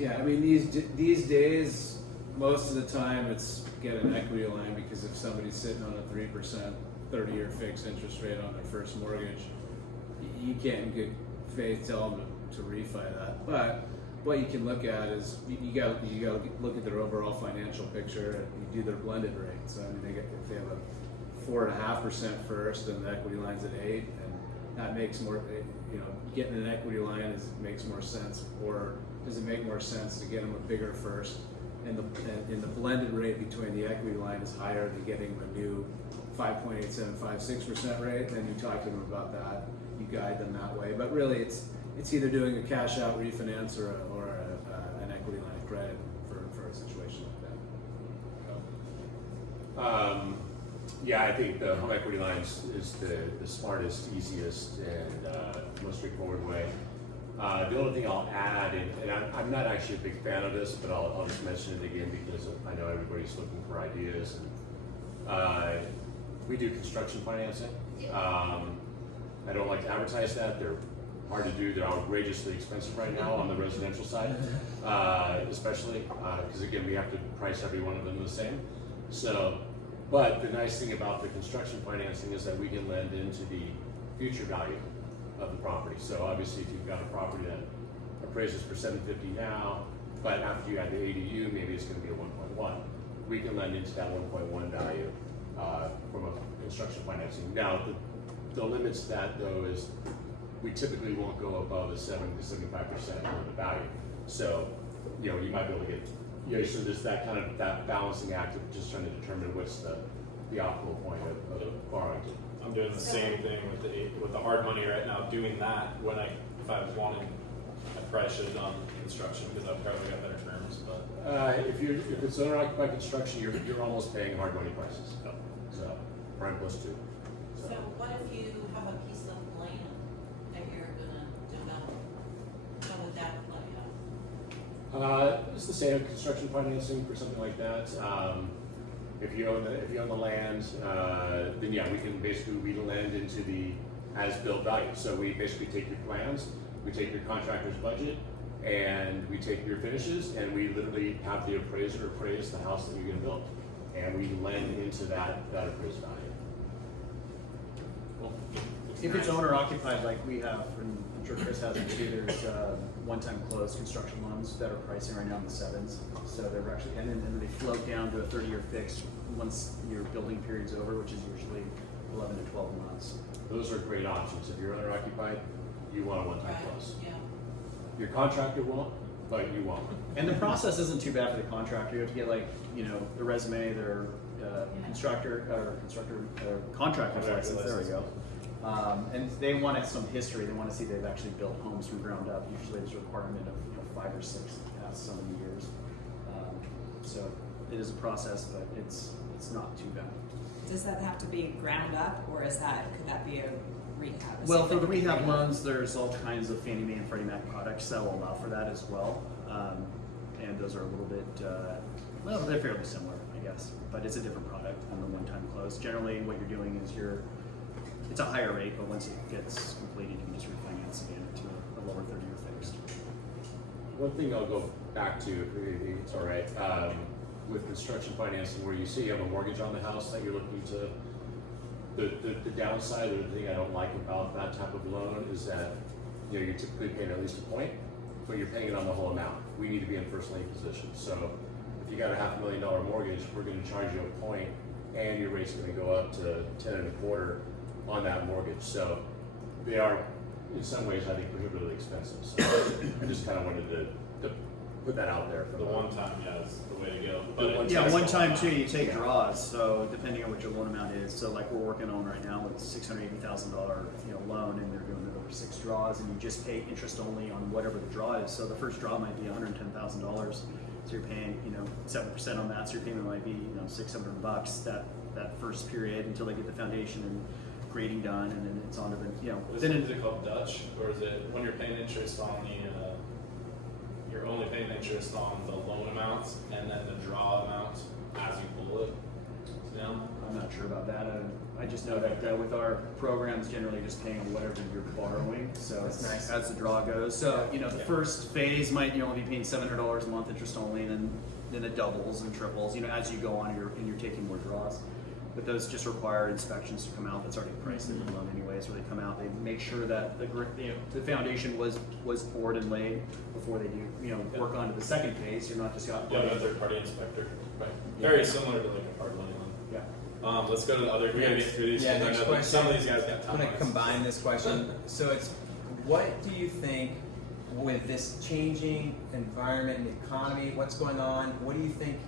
yeah, I mean these days, most of the time it's get an equity line, because if somebody's sitting on a 3% 30-year fixed interest rate on their first mortgage, you can't in good faith tell them to refi that. But what you can look at is you got to look at their overall financial picture, and you do their blended rate. So I mean, if they have a 4.5% first and the equity line's at 8%, and that makes more. Getting an equity line makes more sense, or does it make more sense to get them a bigger first, and the blended rate between the equity line is higher than getting the new 5.8756% rate? Then you talk to them about that. You guide them that way. But really, it's either doing a cash out refinance or an equity line of credit for a situation like that. Yeah, I think the home equity lines is the smartest, easiest, and most straightforward way. The only thing I'll add, and I'm not actually a big fan of this, but I'll just mention it again because I know everybody's looking for ideas. And we do construction financing. I don't like to advertise that. They're hard to do. They're outrageously expensive right now on the residential side, especially because again, we have to price every one of them the same. So But the nice thing about the construction financing is that we can lend into the future value of the property. So obviously, if you've got a property that appraises for $750 now, but after you add the ADU, maybe it's going to be a 1.1. We can lend into that 1.1 value from a construction financing. Now, the limits to that though is we typically won't go above a 70 to 75% of the value. So, you might be able to get, so there's that kind of that balancing act of just trying to determine what's the optimal point of borrowing. I'm doing the same thing with the hard money right now. Doing that if I wanted, I probably should have done construction because I've probably got better terms. But If it's owner occupied construction, you're almost paying hard money prices. So prime plus 2. So what if you have a piece of land that you're gonna develop? How would that play out? It's the same construction financing for something like that. If you own the land, then yeah, we lend into the as-built value. So we basically take your plans, we take your contractor's budget, and we take your finishes, and we literally have the appraiser appraise the house that you're going to build, and we lend into that appraised value. If it's owner occupied, like we have, and I'm sure Chris has it too, there's one-time closed construction loans that are pricing right now in the 7s. So they're actually, and then they float down to a 30-year fix once your building period's over, which is usually 11 to 12 months. Those are great options. If you're owner occupied, you want a one-time close. Yeah. Your contractor won't, but you won't. And the process isn't too bad for the contractor. You have to get the resume, their contractor's license. There we go. And they want some history. They want to see they've actually built homes from ground up. Usually there's a requirement of 5 or 6 in the past so many years. So it is a process, but it's not too bad. Does that have to be ground up, or could that be a rehab? Well, for the rehab loans, there's all kinds of Fannie Mae and Freddie Mac products that will allow for that as well. And those are a little bit, they're fairly similar, I guess. But it's a different product than the one-time close. Generally, what you're doing is it's a higher rate, but once it gets completed, you can just refinance again to a lower 30-year fixed. One thing I'll go back to, if it's all right, with construction financing, where you say you have a mortgage on the house that you're looking to, the downside, or the thing I don't like about that type of loan is that you're typically paying at least a point, but you're paying it on the whole amount. We need to be in first lien position. So if you got a $500,000 mortgage, we're going to charge you a point, and your rate's going to go up to 10.25 on that mortgage. So they are, in some ways, I think, prohibitively expensive. So I just kind of wanted to put that out there. For the one time, is the way to go. But one time too, you take draws. So depending on what your loan amount is. So like we're working on right now with $680,000 loan, and they're doing it over 6 draws, and you just pay interest only on whatever the draw is. So the first draw might be $110,000. So you're paying 7% on that. So your payment might be $600 that first period until they get the foundation and grading done, and then it's on to the Is it called Dutch, or is it when you're paying interest on you're only paying interest on the loan amounts and then the draw amount as you pull it? I'm not sure about that. I just know that with our programs, generally just paying on whatever you're borrowing. So it's nice as the draw goes. So the first phase might only be paying $700 a month interest only, and then it doubles and triples. As you go on, you're taking more draws. But those just require inspections to come out. That's already priced in the loan anyways. Where they come out, they make sure that the foundation was poured and laid before they do work on to the second phase. You're not just got a third-party inspector. Right. Very similar to like a hard money loan. Yeah. Let's go to the other. We gotta get through these. Yeah, next question. Some of these guys got time. I'm going to combine this question. So it's, what do you think with this changing environment and economy, what's going on, what do you think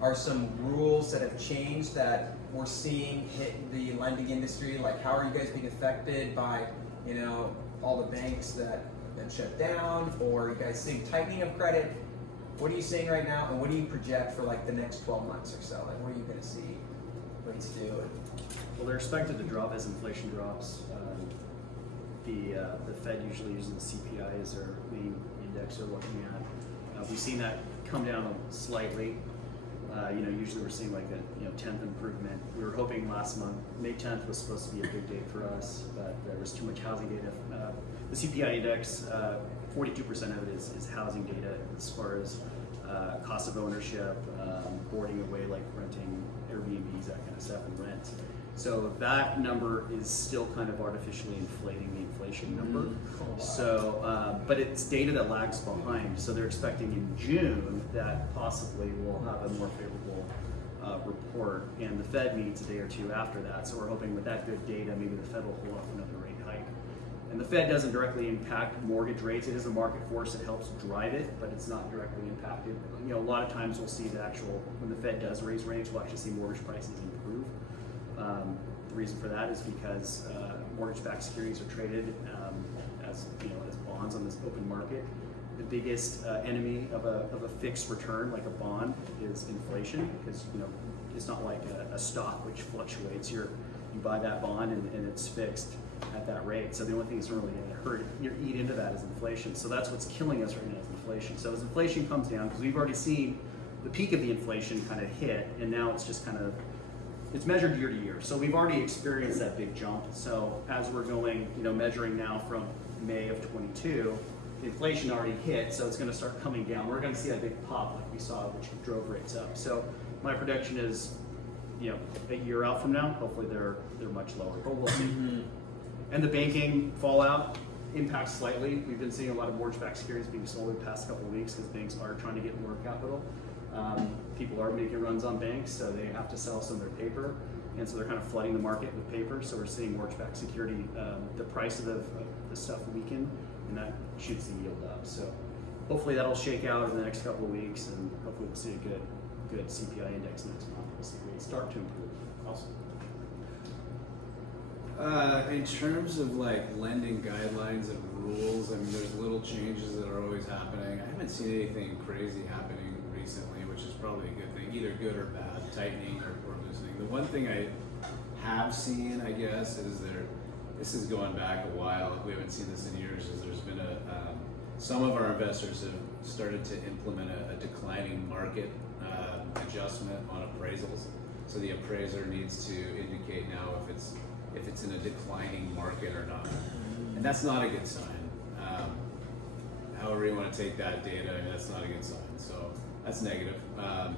are some rules that have changed that we're seeing hit the lending industry? Like, how are you guys being affected by, all the banks that shut down, or you guys seeing tightening of credit? What are you seeing right now, and what do you project for like the next 12 months or so? Like, what are you going to see rates do? Well, they're expected to drop as inflation drops. The Fed usually uses the CPI as their main index they're looking at. We've seen that come down slightly. Usually we're seeing like a 10th improvement. We were hoping last month, May 10th was supposed to be a big day for us, but there was too much housing data. The CPI index, 42% of it is housing data as far as cost of ownership, boarding away, like renting Airbnbs, that kind of stuff, and rent. So that number is still kind of artificially inflating the inflation number. So, but it's data that lags behind. So they're expecting in June that possibly we'll have a more favorable report, and the Fed meets a day or two after that. So we're hoping with that good data, maybe the Fed will hold off another rate hike. And the Fed doesn't directly impact mortgage rates. It is a market force that helps drive it, but it's not directly impacted. You know, a lot of times we'll see the actual, when the Fed does raise rates, we'll actually see mortgage prices improve. The reason for that is because mortgage-backed securities are traded as bonds on this open market. The biggest enemy of a fixed return, like a bond, is inflation, because it's not like a stock which fluctuates. You buy that bond and it's fixed at that rate. So the only thing that's really going to hurt you eat into that is inflation. So that's what's killing us right now is inflation. So as inflation comes down, because we've already seen the peak of the inflation kind of hit, and now it's just kind of, it's measured year to year. So we've already experienced that big jump. So as we're going, measuring now from May of 22, inflation already hit, so it's going to start coming down. We're going to see a big pop like we saw, which drove rates up. So my prediction is, a year out from now, hopefully they're much lower, but we'll see. And the banking fallout impacts slightly. We've been seeing a lot of mortgage-backed securities being sold in the past couple of weeks because banks are trying to get more capital. People are making runs on banks, so they have to sell some of their paper, and so they're kind of flooding the market with paper. So we're seeing mortgage-backed security, the price of the stuff weaken, and that shoots the yield up. So hopefully that'll shake out in the next couple of weeks, and hopefully we'll see a good CPI index next month. We'll see rates start to improve. Awesome. In terms of like lending guidelines and rules, I mean, there's little changes that are always happening. I haven't seen anything crazy happening recently, which is probably a good thing, either good or bad, tightening or loosening. The one thing I have seen, I guess, is this is going back a while, we haven't seen this in years, is there's been some of our investors have started to implement a declining market adjustment on appraisals. So the appraiser needs to indicate now if it's in a declining market or not. And that's not a good sign. However you want to take that data, I mean, that's not a good sign. So that's negative a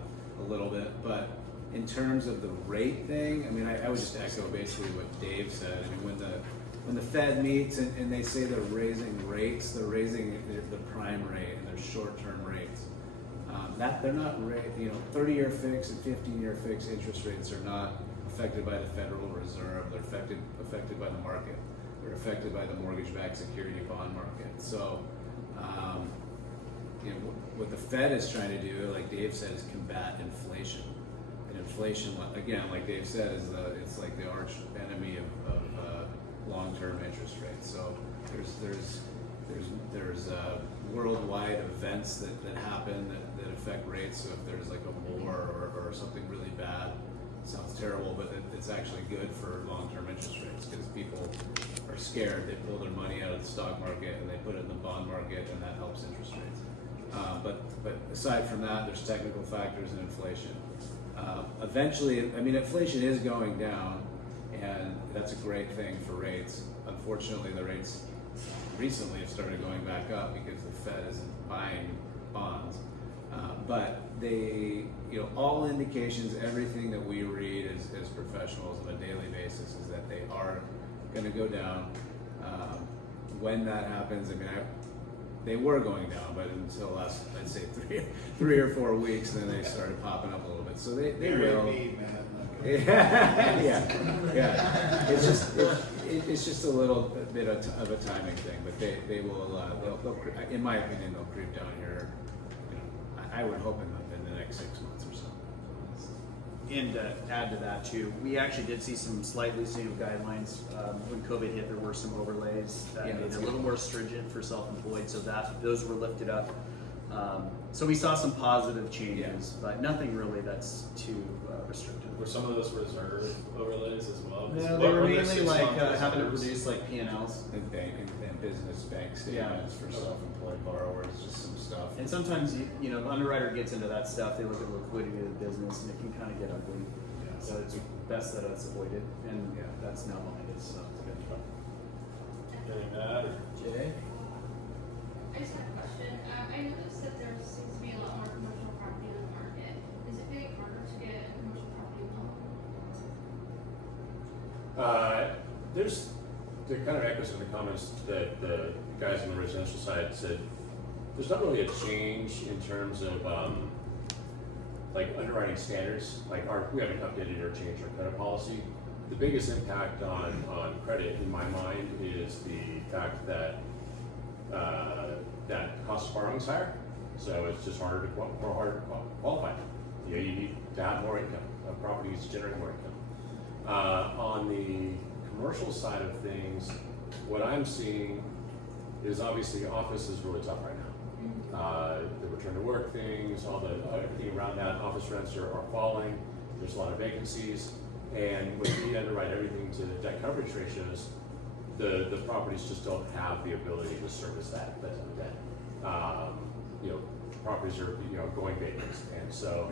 little bit. But in terms of the rate thing, I mean, I would just echo basically what Dave said. I mean, when the Fed meets and they say they're raising rates, they're raising the prime rate and their short-term rates. That they're not, 30-year fixed and 15-year fixed interest rates are not affected by the Federal Reserve. They're affected by the market. They're affected by the mortgage-backed security bond market. So, what the Fed is trying to do, like Dave said, is combat inflation. And inflation, again, like Dave said, it's like the arch enemy of long-term interest rates. So there's worldwide events that happen that affect rates. So if there's like a war or something really bad, it sounds terrible, but it's actually good for long-term interest rates because people are scared. They pull their money out of the stock market and they put it in the bond market, and that helps interest rates. But aside from that, there's technical factors and inflation. Eventually, I mean, inflation is going down, and that's a great thing for rates. Unfortunately, the rates recently have started going back up because the Fed isn't buying bonds. But they, all indications, everything that we read as professionals on a daily basis is that they are going to go down. When that happens, I mean, they were going down, but until last, I'd say 3 or 4 weeks, and then they started popping up a little bit. So they will. Yeah. It's just a little bit of a timing thing, but they will. They'll, in my opinion, they'll creep down here. I would hope in the next 6 months or so. And to add to that too, we actually did see some slight loosening of guidelines. When COVID hit, there were some overlays that made it a little more stringent for self-employed, so those were lifted up. So we saw some positive changes, but nothing really that's too restrictive. Were some of those reserve overlays as well? No, they were mainly like having to produce like P&Ls. And business bank statements for self-employed borrowers, just some stuff. And sometimes, the underwriter gets into that stuff. They look at the liquidity of the business, and it can kind of get ugly. Yeah. So it's best that it's avoided, and that's now behind us. So it's good. Anything to add? Jay? I just have a question. I noticed that there seems to be a lot more commercial property on the market. Is it getting harder to get a commercial property loan? There's the kind of echoes in the comments that the guys on the residential side said. There's not really a change in terms of like underwriting standards. Like we haven't updated or changed our credit policy. The biggest impact on credit in my mind is the fact that that cost of borrowing is higher. So it's just harder to qualify. You need to have more income. A property needs to generate more income. On the commercial side of things, what I'm seeing is obviously office is really tough right now. The return to work things, everything around that, office rents are falling. There's a lot of vacancies, and when we underwrite everything to debt coverage ratios, the properties just don't have the ability to service that type of debt. Properties are going vacant, and so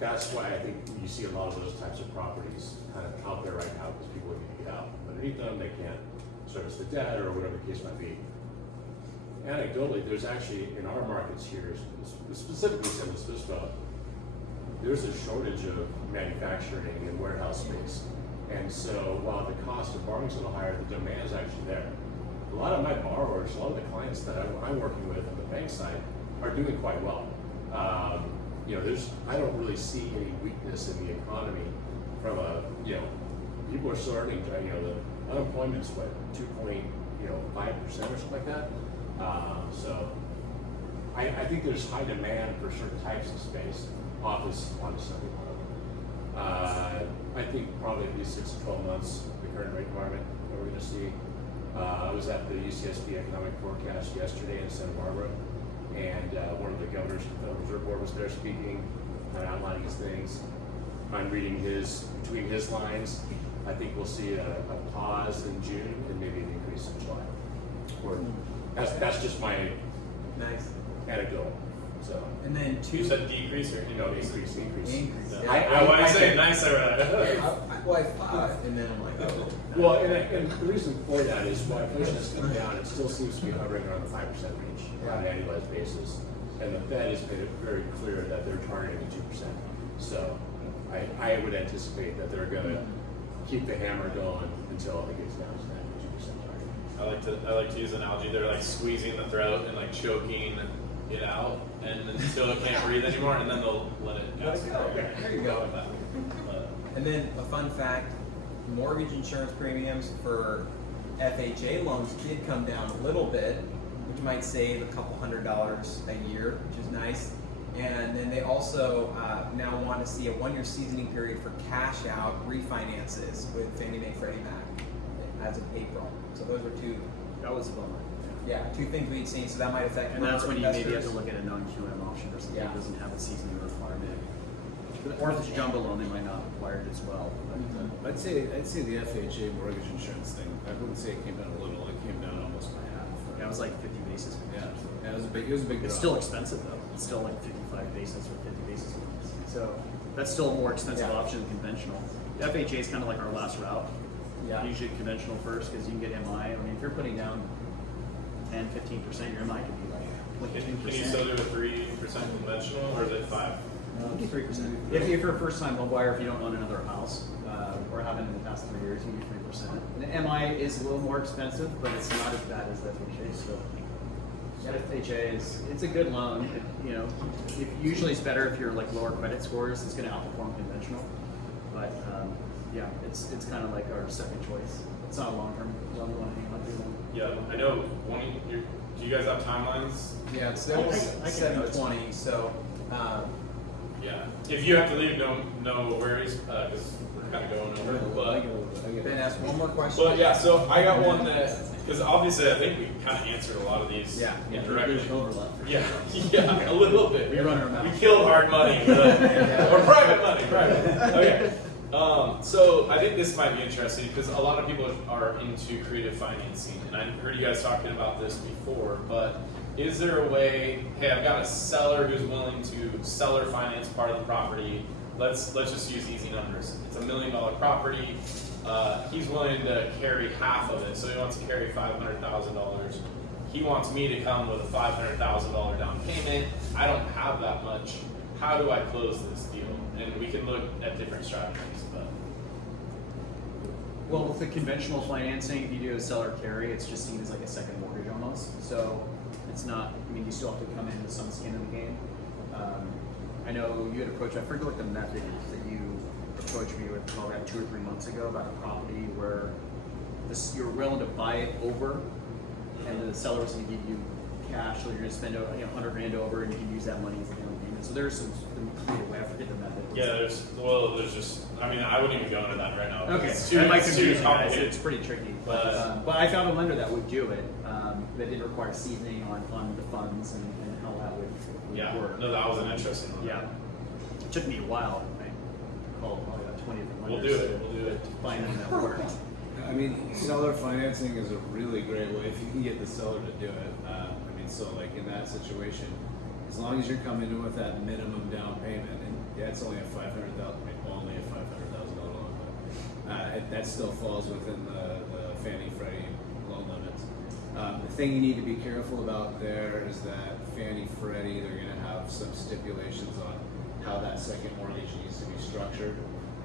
that's why I think you see a lot of those types of properties kind of out there right now because people need to get out underneath them. They can't service the debt or whatever the case might be. Anecdotally, there's actually in our markets here, specifically San Luis Obispo, there's a shortage of manufacturing and warehouse space. And so while the cost of borrowing is a little higher, the demand is actually there. A lot of my borrowers, a lot of the clients that I'm working with on the bank side are doing quite well. I don't really see any weakness in the economy from people are still earning, the unemployment's what, 2.5% or something like that. So I think there's high demand for certain types of space. Office, obviously. I think probably at least 6 to 12 months, the current rate environment that we're going to see. I was at the UCSB economic forecast yesterday in Santa Barbara, and one of the governors of the Reserve Board was there speaking, outlining his things. I'm reading between his lines. I think we'll see a pause in June and maybe an increase in July. That's just my anecdote. So. And then You said decrease or increase. Yeah. I say nice. Well, I thought, and then I'm like, oh. Well, and the reason for that is while inflation has come down, it still seems to be hovering around the 5% range on an annualized basis. And the Fed has made it very clear that they're targeting 2%. So I would anticipate that they're going to keep the hammer going until it gets down to that 2% target. I like to use an analogy. They're like squeezing the throat and like choking it out, and until it can't breathe anymore, and then they'll let it go. There you go. And then a fun fact, mortgage insurance premiums for FHA loans did come down a little bit, which might save a couple $100 a year, which is nice. And then they also now want to see a 1-year seasoning period for cash out refinances with Fannie Mae, Freddie Mac as of April. So those are two. That was a bummer. Yeah, two things we'd seen, so that might affect. And that's when you maybe have investors. to look at a non-QM option or something that Yeah. doesn't have a seasoning requirement. Or if it's jumbo loan, they might not require it as well. But, I'd say the FHA mortgage insurance thing. I wouldn't say it came down a little. It came down almost by half. yeah, it was like 50 basis points. Yeah, it was a big. It was a big. It's drop. still expensive though. It's still like 55 basis or 50 basis points. So that's still a more expensive Yeah. option than conventional. The FHA is kind of like our last route. Yeah. Usually conventional first because you can get MI. I mean, if you're putting down 10, 15%, your MI could be like Can 15%. you still do a 3% conventional, or is it 5? 3%. If you're a first-time home buyer, if you don't own another house, or haven't in the past 3 years, you get 3%. And the MI is a little more expensive, but it's not as bad as the FHA. So, yeah, FHA it's a good loan. Usually it's better if you're like lower credit scores. It's going to outperform conventional. But yeah, it's kind of like our second choice. It's not a long-term loan we want to hang on to. Yeah, I know. Do you guys have timelines? Yeah, it's still I can 720. So. Yeah. If you have to leave, no worries, because we're kind of going over. Ben, ask one more question. But yeah, so I got one that, because obviously I think we kind of answered a lot of these Yeah. indirectly. There's overlap. Yeah, yeah, a little bit. We run our mouth. We killed hard money, or private money, private. Okay. So I think this might be interesting because a lot of people are into creative financing, and I heard you guys talking about this before, but is there a way, hey, I've got a seller who's willing to seller finance part of the property. Let's just use easy numbers. It's $1 million property. He's willing to carry half of it, so he wants to carry $500,000. He wants me to come with a $500,000 down payment. I don't have that much. How do I close this deal? And we can look at different strategies, but Well, with the conventional financing, if you do a seller carry, it's just seen as like a second mortgage almost. So it's not, I mean, you still have to come in with some skin in the game. I know you had approached, I forget what the method is that you approached me with probably about 2 or 3 months ago about a property where you were willing to buy it over and the seller was going to give you cash, so you're going to spend $100,000 over and you can use that money as a down payment. So there's some creative way, I forget the method. Yeah, there's just, I mean, I wouldn't even go into that right now. Okay, It's that might too confuse you guys. complicated. It's pretty tricky. But But I found a lender that would do it, that didn't require seasoning on the funds and how that would yeah, work. no, that was an interesting one. Yeah. It took me a while. I called probably about 20 different We'll lenders do it, we'll do it. to find one that worked. I mean, seller financing is a really great way if you can get the seller to do it. I mean, so like in that situation, as long as you're coming in with that minimum down payment, and yeah, it's only a $500,000 loan, but that still falls within the Fannie Freddie loan limits. The thing you need to be careful about there is that Fannie Freddie, they're going to have some stipulations on how that second mortgage needs to be structured.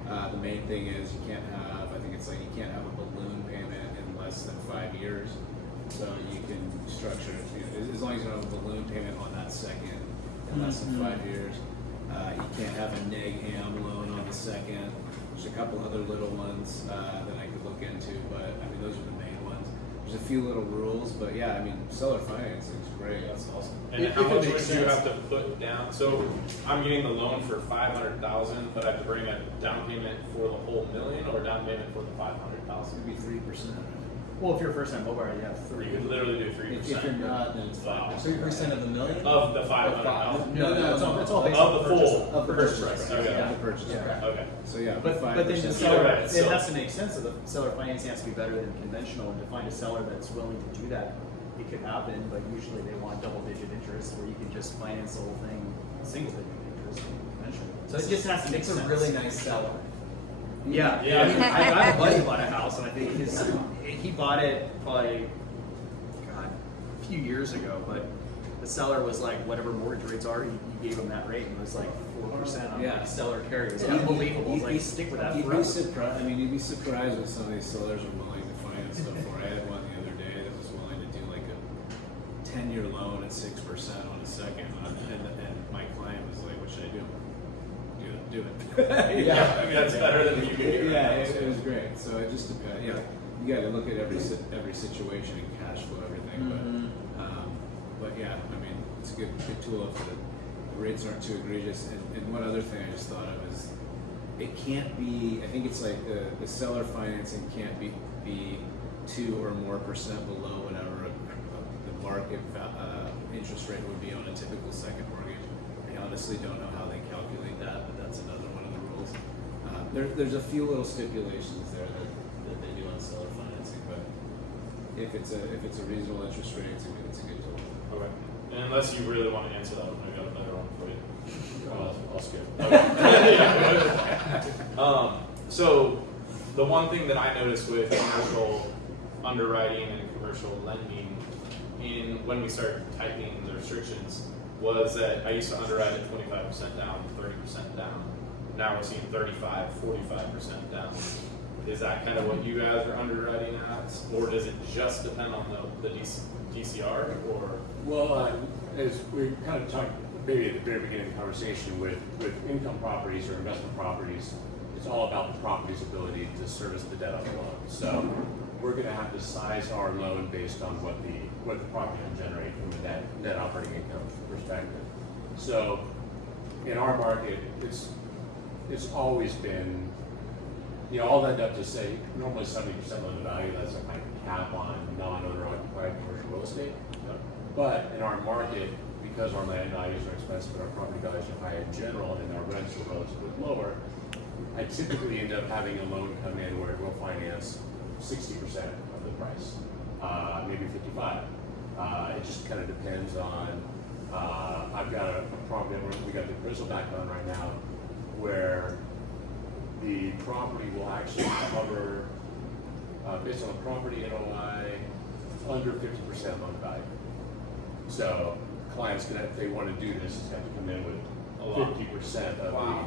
The main thing is you can't have, I think it's like you can't have a balloon payment in less than 5 years. So you can structure it, as long as you don't have a balloon payment on that second in less than 5 years. You can't have a neg ham loan on the second. There's a couple other little ones that I could look into, but I mean, those are the main ones. There's a few little rules, but yeah, I mean, seller financing is great. That's awesome. And If how it much would makes you sense. have to put down? So I'm getting the loan for $500,000, but I have to bring a down payment for the whole million, or down payment for the $500,000. Maybe 3%. Well, if you're a first-time homebuyer, you have You 3. could literally do 3%. If you're not, then it's 5%. 3% of the million? Of the $500,000. No, it's all based Of on the purchase. full Of the purchase price. price. Okay. Yeah, the purchase Yeah. price. Okay. So yeah, But then the 5%. seller, Either way, it so- has to make sense. So the seller financing has to be better than conventional, and to find a seller that's willing to do that, it could happen. But usually they want double-digit interest, where you can just finance the whole thing single-digit interest conventional. So it just has to make It's sense. a really nice seller. Yeah, Yeah. I mean, I have a buddy who bought a house, and I think he bought it probably, God, a few years ago. But the seller was like, whatever mortgage rates are, he gave him that rate, and it was like 4% on Yeah. like seller carry. It was Yeah. unbelievable. It's like, stick with that You'd be forever. surprised. I mean, you'd be surprised what some of these sellers are willing to finance stuff for. I had one the other day that was willing to do like a 10-year loan at 6% on a second, and my client was like, "What should I do?" Do it. Yeah, I mean, that's better than you could do. Yeah, it was great. So it just depends. Yeah, you got to look at every situation and cash flow everything. But yeah, I mean, it's a good tool if the rates aren't too egregious. And one other thing I just thought of is it can't be. I think it's like the seller financing can't be 2 or more % below whatever the market interest rate would be on a typical second mortgage. I honestly don't know how they calculate that, but that's another one of the rules. There's a few little stipulations there that they do on seller financing, but if it's a reasonable interest rate, it's a good tool. Okay. And unless you really want to answer that one, I got a better one for you. I'll skip. So the one thing that I noticed with commercial underwriting and commercial lending when we started tightening the restrictions was that I used to underwrite at 25% down, 30% down. Now we're seeing 35, 45% down. Is that kind of what you guys are underwriting at? Or does it just depend on the DCR? Or Well, as we kind of talked maybe at the very beginning of the conversation with income properties or investment properties, it's all about the property's ability to service the debt on the loan. So we're going to have to size our loan based on what the property will generate from a net operating income perspective. So in our market, it's always been, all end up to say normally 70% loan to value. That's a kind of cap on non-owner occupied commercial real estate. But in our market, because our land values are expensive and our property values are high in general and our rents are relatively lower, I typically end up having a loan come in where it will finance 60% of the price, maybe 55. It just kind of depends on. I've got a property we got the appraisal back on right now, where the property will actually cover, based on the property NOI, under 50% loan to value. So clients can, if they want to do this, have to come in with 50% of Wow.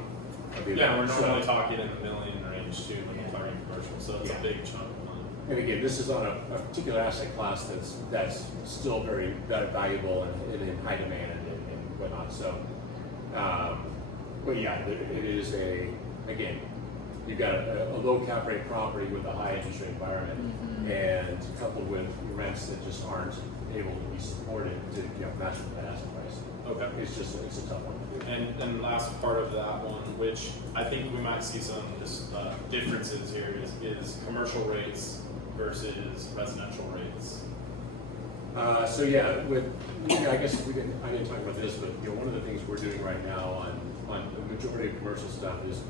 the Yeah, we're amount. normally talking in the million range too when you're talking commercial. commercial, so it's Yeah. a big chunk of money. And again, this is on a particular asset class that's still very valuable and in high demand and whatnot. So, but yeah, it is again, you've got a low cap rate property with a high interest rate environment, and coupled with rents that just aren't able to be supported to match with that asset price. Okay. It's a tough one. And last part of that one, which I think we might see some differences here, is commercial rates versus residential rates. So yeah, I guess I didn't talk about this, but one of the things we're doing right now on the majority of commercial stuff is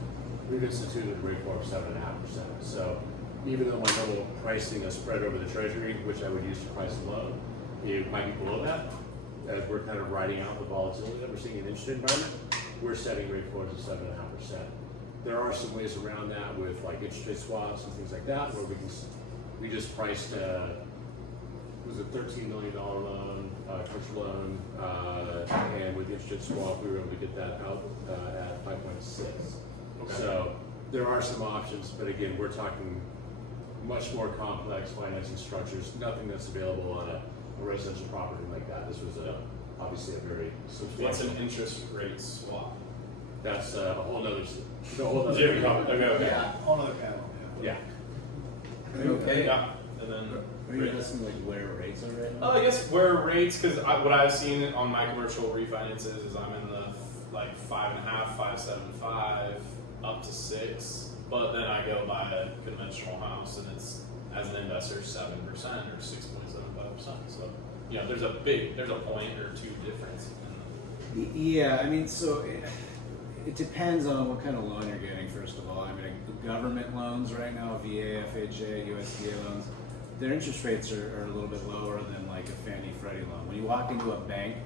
we've instituted a rate floor of 7.5%. So even though my normal pricing is spread over the treasury, which I would use to price a loan, it might be below that. As we're kind of riding out the volatility that we're seeing in the interest rate environment, we're setting rate floors at 7.5%. There are some ways around that with like interest rate swaps and things like that, where we just priced it was a $13 million loan, commercial loan, and with the interest rate swap, we were able to get that out at 5.6. Okay. So there are some options, but again, we're talking much more complex financing structures, nothing that's available on a residential property like that. This was obviously a very substantial. What's an interest rate swap? That's a whole nother. Okay. Yeah, whole other panel. Yeah. Okay. Yeah. And then. Are you asking like where rates are right now? I guess where rates, because what I've seen on my commercial refinances is I'm in the like 5.5, 5.75 up to 6, but then I go buy a conventional house and it's as an investor 7% or 6.75%. So there's a point or two difference. Yeah, I mean, so it depends on what kind of loan you're getting. First of all, I mean, government loans right now, VA, FHA, USDA loans, their interest rates are a little bit lower than like a Fannie Freddie loan. When you walk into a bank,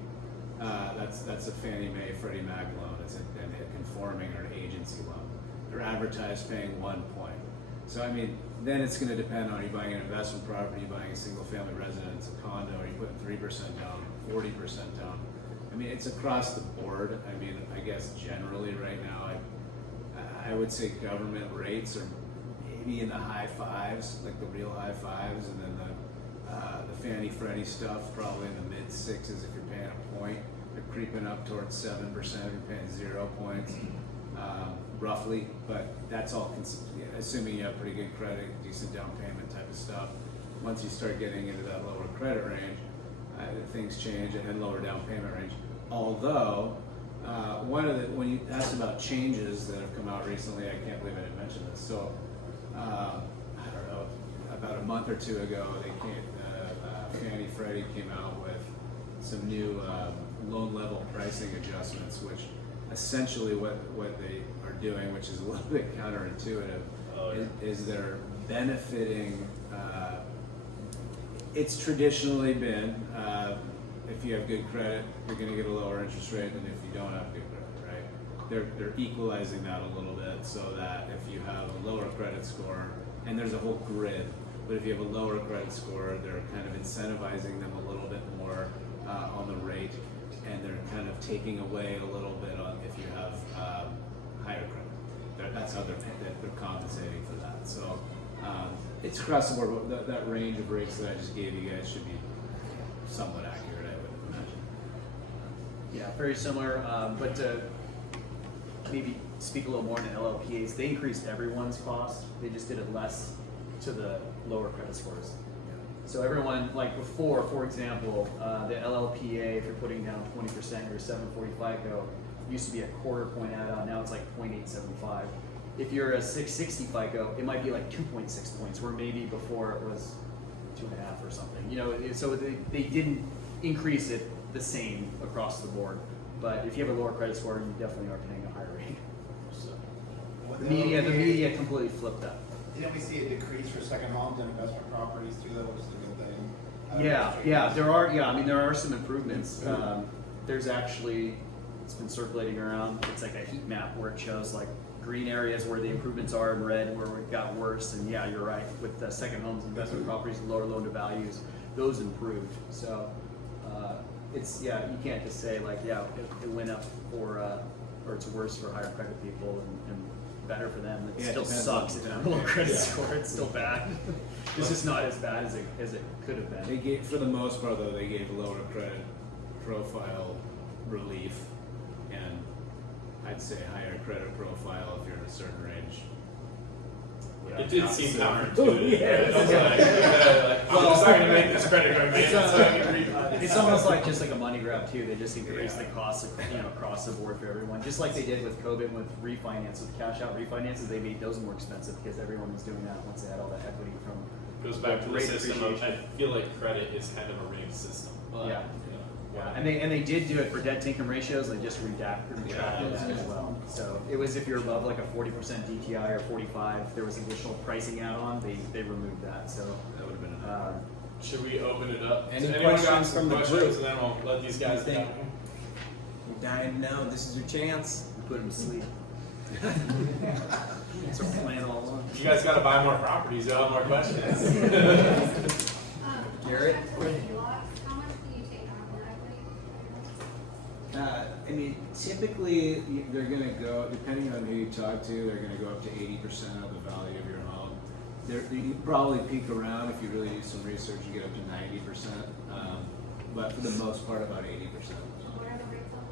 that's a Fannie Mae Freddie Mac loan. It's a conforming or an agency loan. They're advertised paying 1 point. So I mean, then it's going to depend on, are you buying an investment property, are you buying a single family residence, a condo, are you putting 3% down, 40% down? I mean, it's across the board. I mean, I guess generally right now, I would say government rates are maybe in the high 5s, like the real high 5s, and then the Fannie Freddie stuff probably in the mid 6s if you're paying a point. They're creeping up towards 7% if you're paying 0 points, roughly. But that's all assuming you have pretty good credit, decent down payment type of stuff. Once you start getting into that lower credit range, things change, and lower down payment range. Although, when you asked about changes that have come out recently, I can't believe I didn't mention this. So, I don't know, about a month or two ago, Fannie Freddie came out with some new loan level pricing adjustments, which essentially what they are doing, which is a little bit counterintuitive, is they're benefiting. It's traditionally been, if you have good credit, you're going to get a lower interest rate than if you don't have good credit, right? They're equalizing that a little bit so that if you have a lower credit score, and there's a whole grid, but if you have a lower credit score, they're kind of incentivizing them a little bit more on the rate, and they're kind of taking away a little bit on if you have higher credit. That's how they're compensating for that. So it's across the board. That range of rates that I just gave you guys should be somewhat accurate, I would imagine. Yeah, very similar. But to maybe speak a little more into LLPAs, they increased everyone's cost. They just did it less to the lower credit scores. So everyone, like before, for example, the LLPA, if you're putting down 20%, you're 740 FICO, used to be a quarter point add-on, now it's like 0.875. If you're a 660 FICO, it might be like 2.6 points, where maybe before it was 2.5 or something. So they didn't increase it the same across the board. But if you have a lower credit score, you definitely are paying a higher rate. So the media completely flipped that. Didn't we see a decrease for second homes and investment properties too? That was a good thing. There are some improvements. There's actually, it's been circulating around. It's like a heat map where it shows like green areas where the improvements are and red where it got worse. And yeah, you're right. With the second homes, investment properties, lower loan to values, those improved. So you can't just say like, it went up or it's worse for higher credit people and better for them. It Yeah, it still depends sucks on if the you time. have a low credit Yeah. score. It's still bad. It's just not as bad as it could have They been. gave, for the most part though, they gave lower credit profile relief, and I'd say higher credit profile if you're in a certain range. It did seem So- counterintuitive. Yeah. Right? I was like, I'm just not going to make this credit card payment so I can refinance. It's almost like just like a money grab too. They just increase the costs, across the board for everyone. Just like they did with COVID with refinance, with cash out refinances, they made those more expensive because everyone was doing that once they had all that equity from. Goes back to the rate system of, I appreciation. feel like credit is kind of a rigged system. But, Yeah. yeah. And they did do it for debt to income ratios. They just retracted as well. So it was if you're above like a 40% DTI or 45, there was additional pricing add on. They removed that. So That would have been. Should we open it up? Any Does anyone got questions some from the questions? group? And then we'll let these guys Anything? talk. You're dying to know. This is your chance. we put them to sleep. It's our plan all along. You guys got to buy more properties. You'll have more questions. Garrett? How much do you take on equity? I mean, typically they're going to go, depending on who you talk to, they're going to go up to 80% of the value of your home. You probably peak around, if you really do some research, you get up to 90%, but for the most part, about 80%. What are the rates on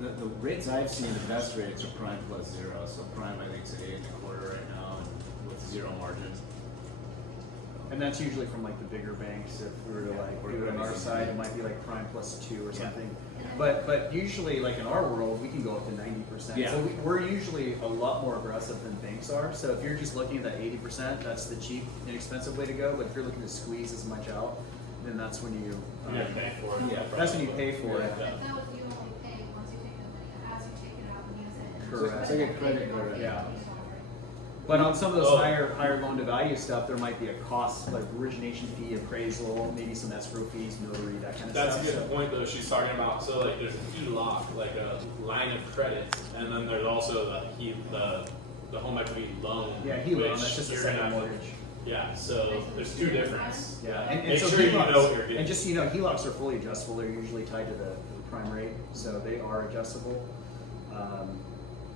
this? The rates I've seen, the best rates are prime plus 0. So prime, I think, is at 8.25 right now, and with 0 margin. And that's usually from like the bigger banks. If we were to like do it on our side, it might be like prime plus 2 or something. But usually, like in our world, we can go up to 90%. Yeah. So we're usually a lot more aggressive than banks are. So if you're just looking at that 80%, that's the cheap, inexpensive way to go. But if you're looking to squeeze as much out, then that's when you Yeah, pay for it. yeah, that's when you pay for it. Yeah. That was you only paying once you take the money, as you take it out and use it. Correct. It's like a credit card. Yeah. But on some of those Oh. higher loan to value stuff, there might be a cost like origination fee, appraisal, maybe some escrow fees, notary, that kind of That's stuff. a good point though. She's talking about, so like there's a HELOC, like a line of credit, and then there's also the home equity loan. Yeah, HELOC, which that's just a you're second gonna have to- mortgage. Yeah, so there's two difference. Yeah, and Make so sure you HELOCs, know what you're getting. and just so you know, HELOCs are fully adjustable. They're usually tied to the prime rate, so they are adjustable.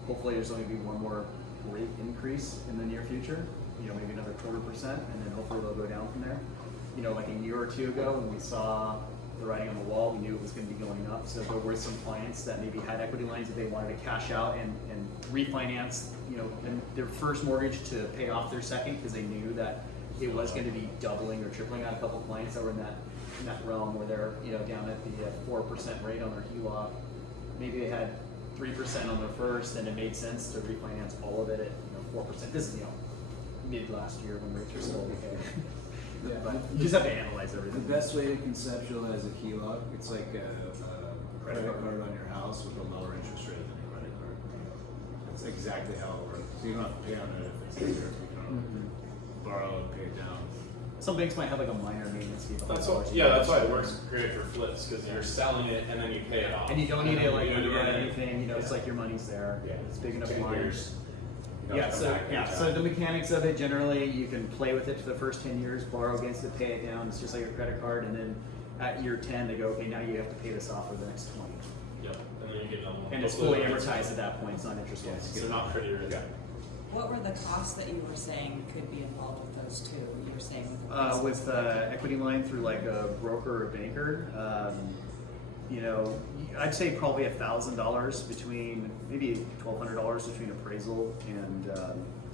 Hopefully, there's only be one more rate increase in the near future. Maybe another 0.25%, and then hopefully they'll go down from there. Like a year or two ago, when we saw the writing on the wall, we knew it was going to be going up. So there were some clients that maybe had equity lines that they wanted to cash out and refinance, and their first mortgage to pay off their second because they knew that it was going to be doubling or tripling. I had a couple clients that were in that realm where they're down at the 4% rate on their HELOC. Maybe they had 3% on their first, and it made sense to refinance all of it at 4%. This is mid last year when rates were still okay. Yeah. But you just have to analyze The everything. best way to conceptualize a HELOC, it's like a credit card on your house with a lower interest rate than a credit card. That's exactly how it works. So you don't have to pay on it if it's easier. You can borrow and pay it down. Some banks might have like a minor maintenance fee. of That's $100 what, a yeah, year. that's why it works great for flips, because you're selling it and then you pay it off. And you don't need to like You do run it. anything. It's like your money's there. Yeah. It's big enough 2 line. years. You don't Yeah, have to so come back anytime. so the mechanics of it generally, you can play with it for the first 10 years, borrow against it, pay it down. It's just like a credit card, and then at year 10 they go, okay, now you have to pay this off for the next 20. Yep, and then you get another one. And it's Hopefully fully it's- amortized at that point. It's not interest Yeah, only. so not pretty risky. What were the costs that you were saying could be involved with those two? You were saying with the Equity line through like a broker or banker, I'd say probably $1,000 between maybe $1,200 between appraisal and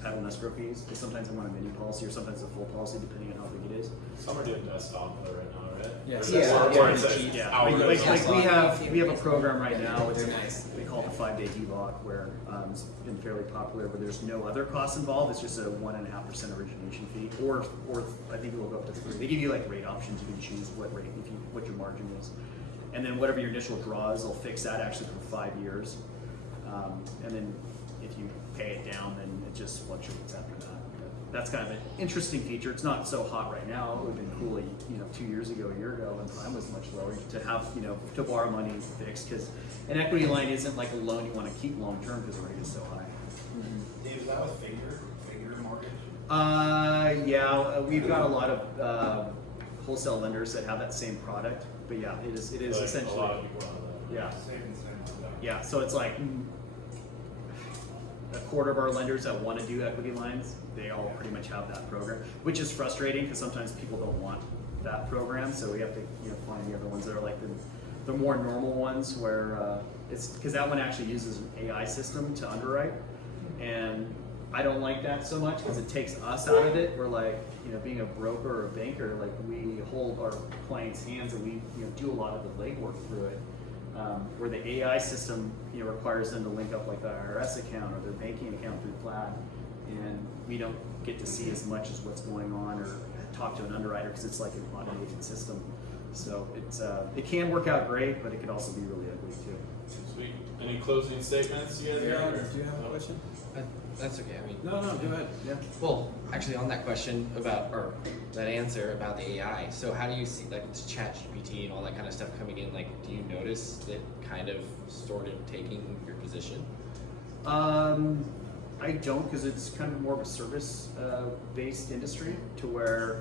title and escrow fees. Because sometimes they want a mini policy or sometimes a full policy depending on how big it is. Some are doing desktop though right now, right? Yes. Or is that Yeah, where yeah, it says yeah. hours? Like we have a program right now. It's They're nice. they call it the 5-day HELOC, where it's been fairly popular. Where there's no other costs involved. It's just a 1.5% origination fee, or I think it will go up to 3. They give you like rate options. You can choose what rate, what your margin is, and then whatever your initial draw is, they'll fix that actually for 5 years, and then if you pay it down, then it just fluctuates after that. That's kind of an interesting feature. It's not so hot right now. It would have been cool, 2 years ago, a year ago, when prime was much lower, to have, to borrow money fixed, because an equity line isn't like a loan you want to keep long term because the rate is so high. Dave, is that with figure mortgage? Yeah, we've got a lot of wholesale lenders that have that same product, but yeah, it is Like, essentially, a lot of people have that. yeah, Same. yeah. So it's like, a quarter of our lenders that want to do equity lines, they all pretty much have that program, which is frustrating because sometimes people don't want that program, so we have to find the other ones that are like the more normal ones where it's because that one actually uses an AI system to underwrite, and I don't like that so much because it takes us out of it. We're like, being a broker or a banker, like we hold our clients' hands and we do a lot of the legwork through it. Where the AI system requires them to link up like the IRS account or their banking account through Plaid, and we don't get to see as much as what's going on or talk to an underwriter because it's like an automated system. So it can work out great, but it could also be really ugly too. Sweet. Any closing statements you guys got? Do you have a question? That's okay. I mean, No, go ahead. Yeah. well, actually, on that question about, or that answer about the AI, so how do you see, like, with ChatGPT and all that kind of stuff coming in, like, do you notice it kind of sort of taking your position? I don't, because it's kind of more of a service-based industry to where,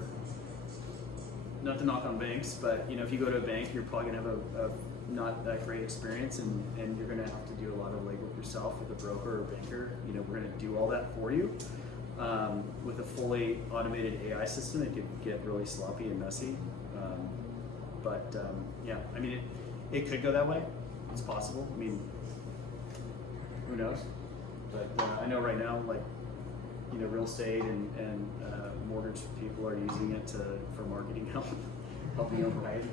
not to knock on banks, but if you go to a bank, you're probably gonna have a not that great experience, and you're gonna have to do a lot of legwork yourself with a broker or banker. We're gonna do all that for you. With a fully automated AI system, it could get really sloppy and messy. Yeah, I mean, it could go that way. It's possible. I mean, who knows? But I know right now, like, real estate and mortgage people are using it for marketing help, helping them write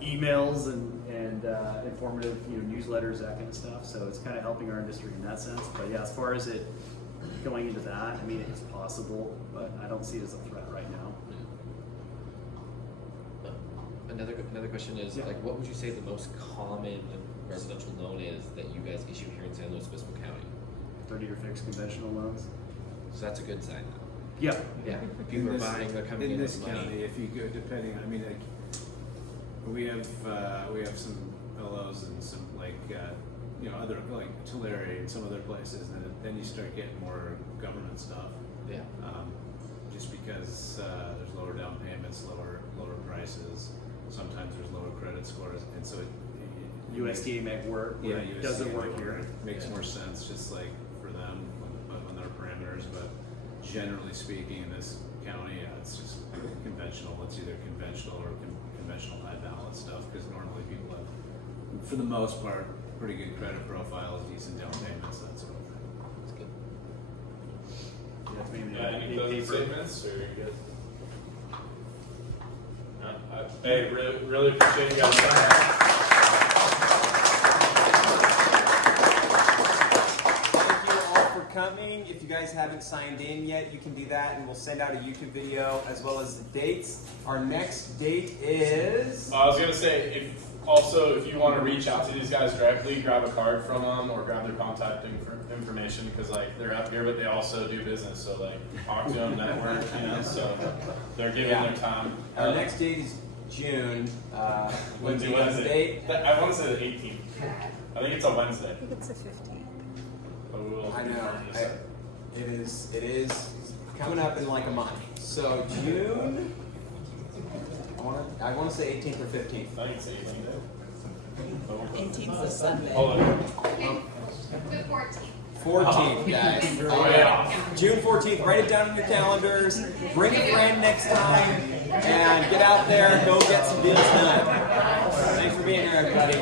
emails and informative newsletters, that kind of stuff. So it's kind of helping our industry in that sense. But yeah, as far as it going into that, I mean, it's possible, but I don't see it as a threat right now. Another question is, like, what would you say the most common residential loan is that you guys issue here in San Luis Obispo County? 30-year fixed conventional loans. So that's a good sign, though. Yeah. Yeah. People are buying, they're coming in this with money. county. If you go, depending, I mean, like, we have some LOs and some other like Tulare and some other places, and then you start getting more government stuff. Yeah. Just because there's lower down payments, lower prices. Sometimes there's lower credit scores, and so USDA may work. Yeah, it doesn't work here. It makes more sense, just like for them on their parameters. But generally speaking, in this county, it's just conventional. It's either conventional or conventional high balance stuff, because normally people have, for the most part, pretty good credit profiles, decent down payments, that sort of thing. That's good. Any closing statements, or you good? Hey, really appreciate you guys coming. Thank you all for coming. If you guys haven't signed in yet, you can do that, and we'll send out a YouTube video as well as the dates. Our next date is... I was gonna say, if you want to reach out to these guys directly, grab a card from them or grab their contact information, because like they're up here, but they also do business. So like talk to them, network, So they're giving their time. Our next date is June. Wednesday. I want to say the 18th. I think it's a Wednesday. I think it's the 15th. I know. It is coming up in like a month. So June. I want to say 18th or 15th. I think it's 18th. 18th is Sunday. Hold on. The 14th. 14th, guys. Way off. June 14th. Write it down in your calendars. Bring a friend next time, and get out there and go get some deals done. Thanks for being here, everybody.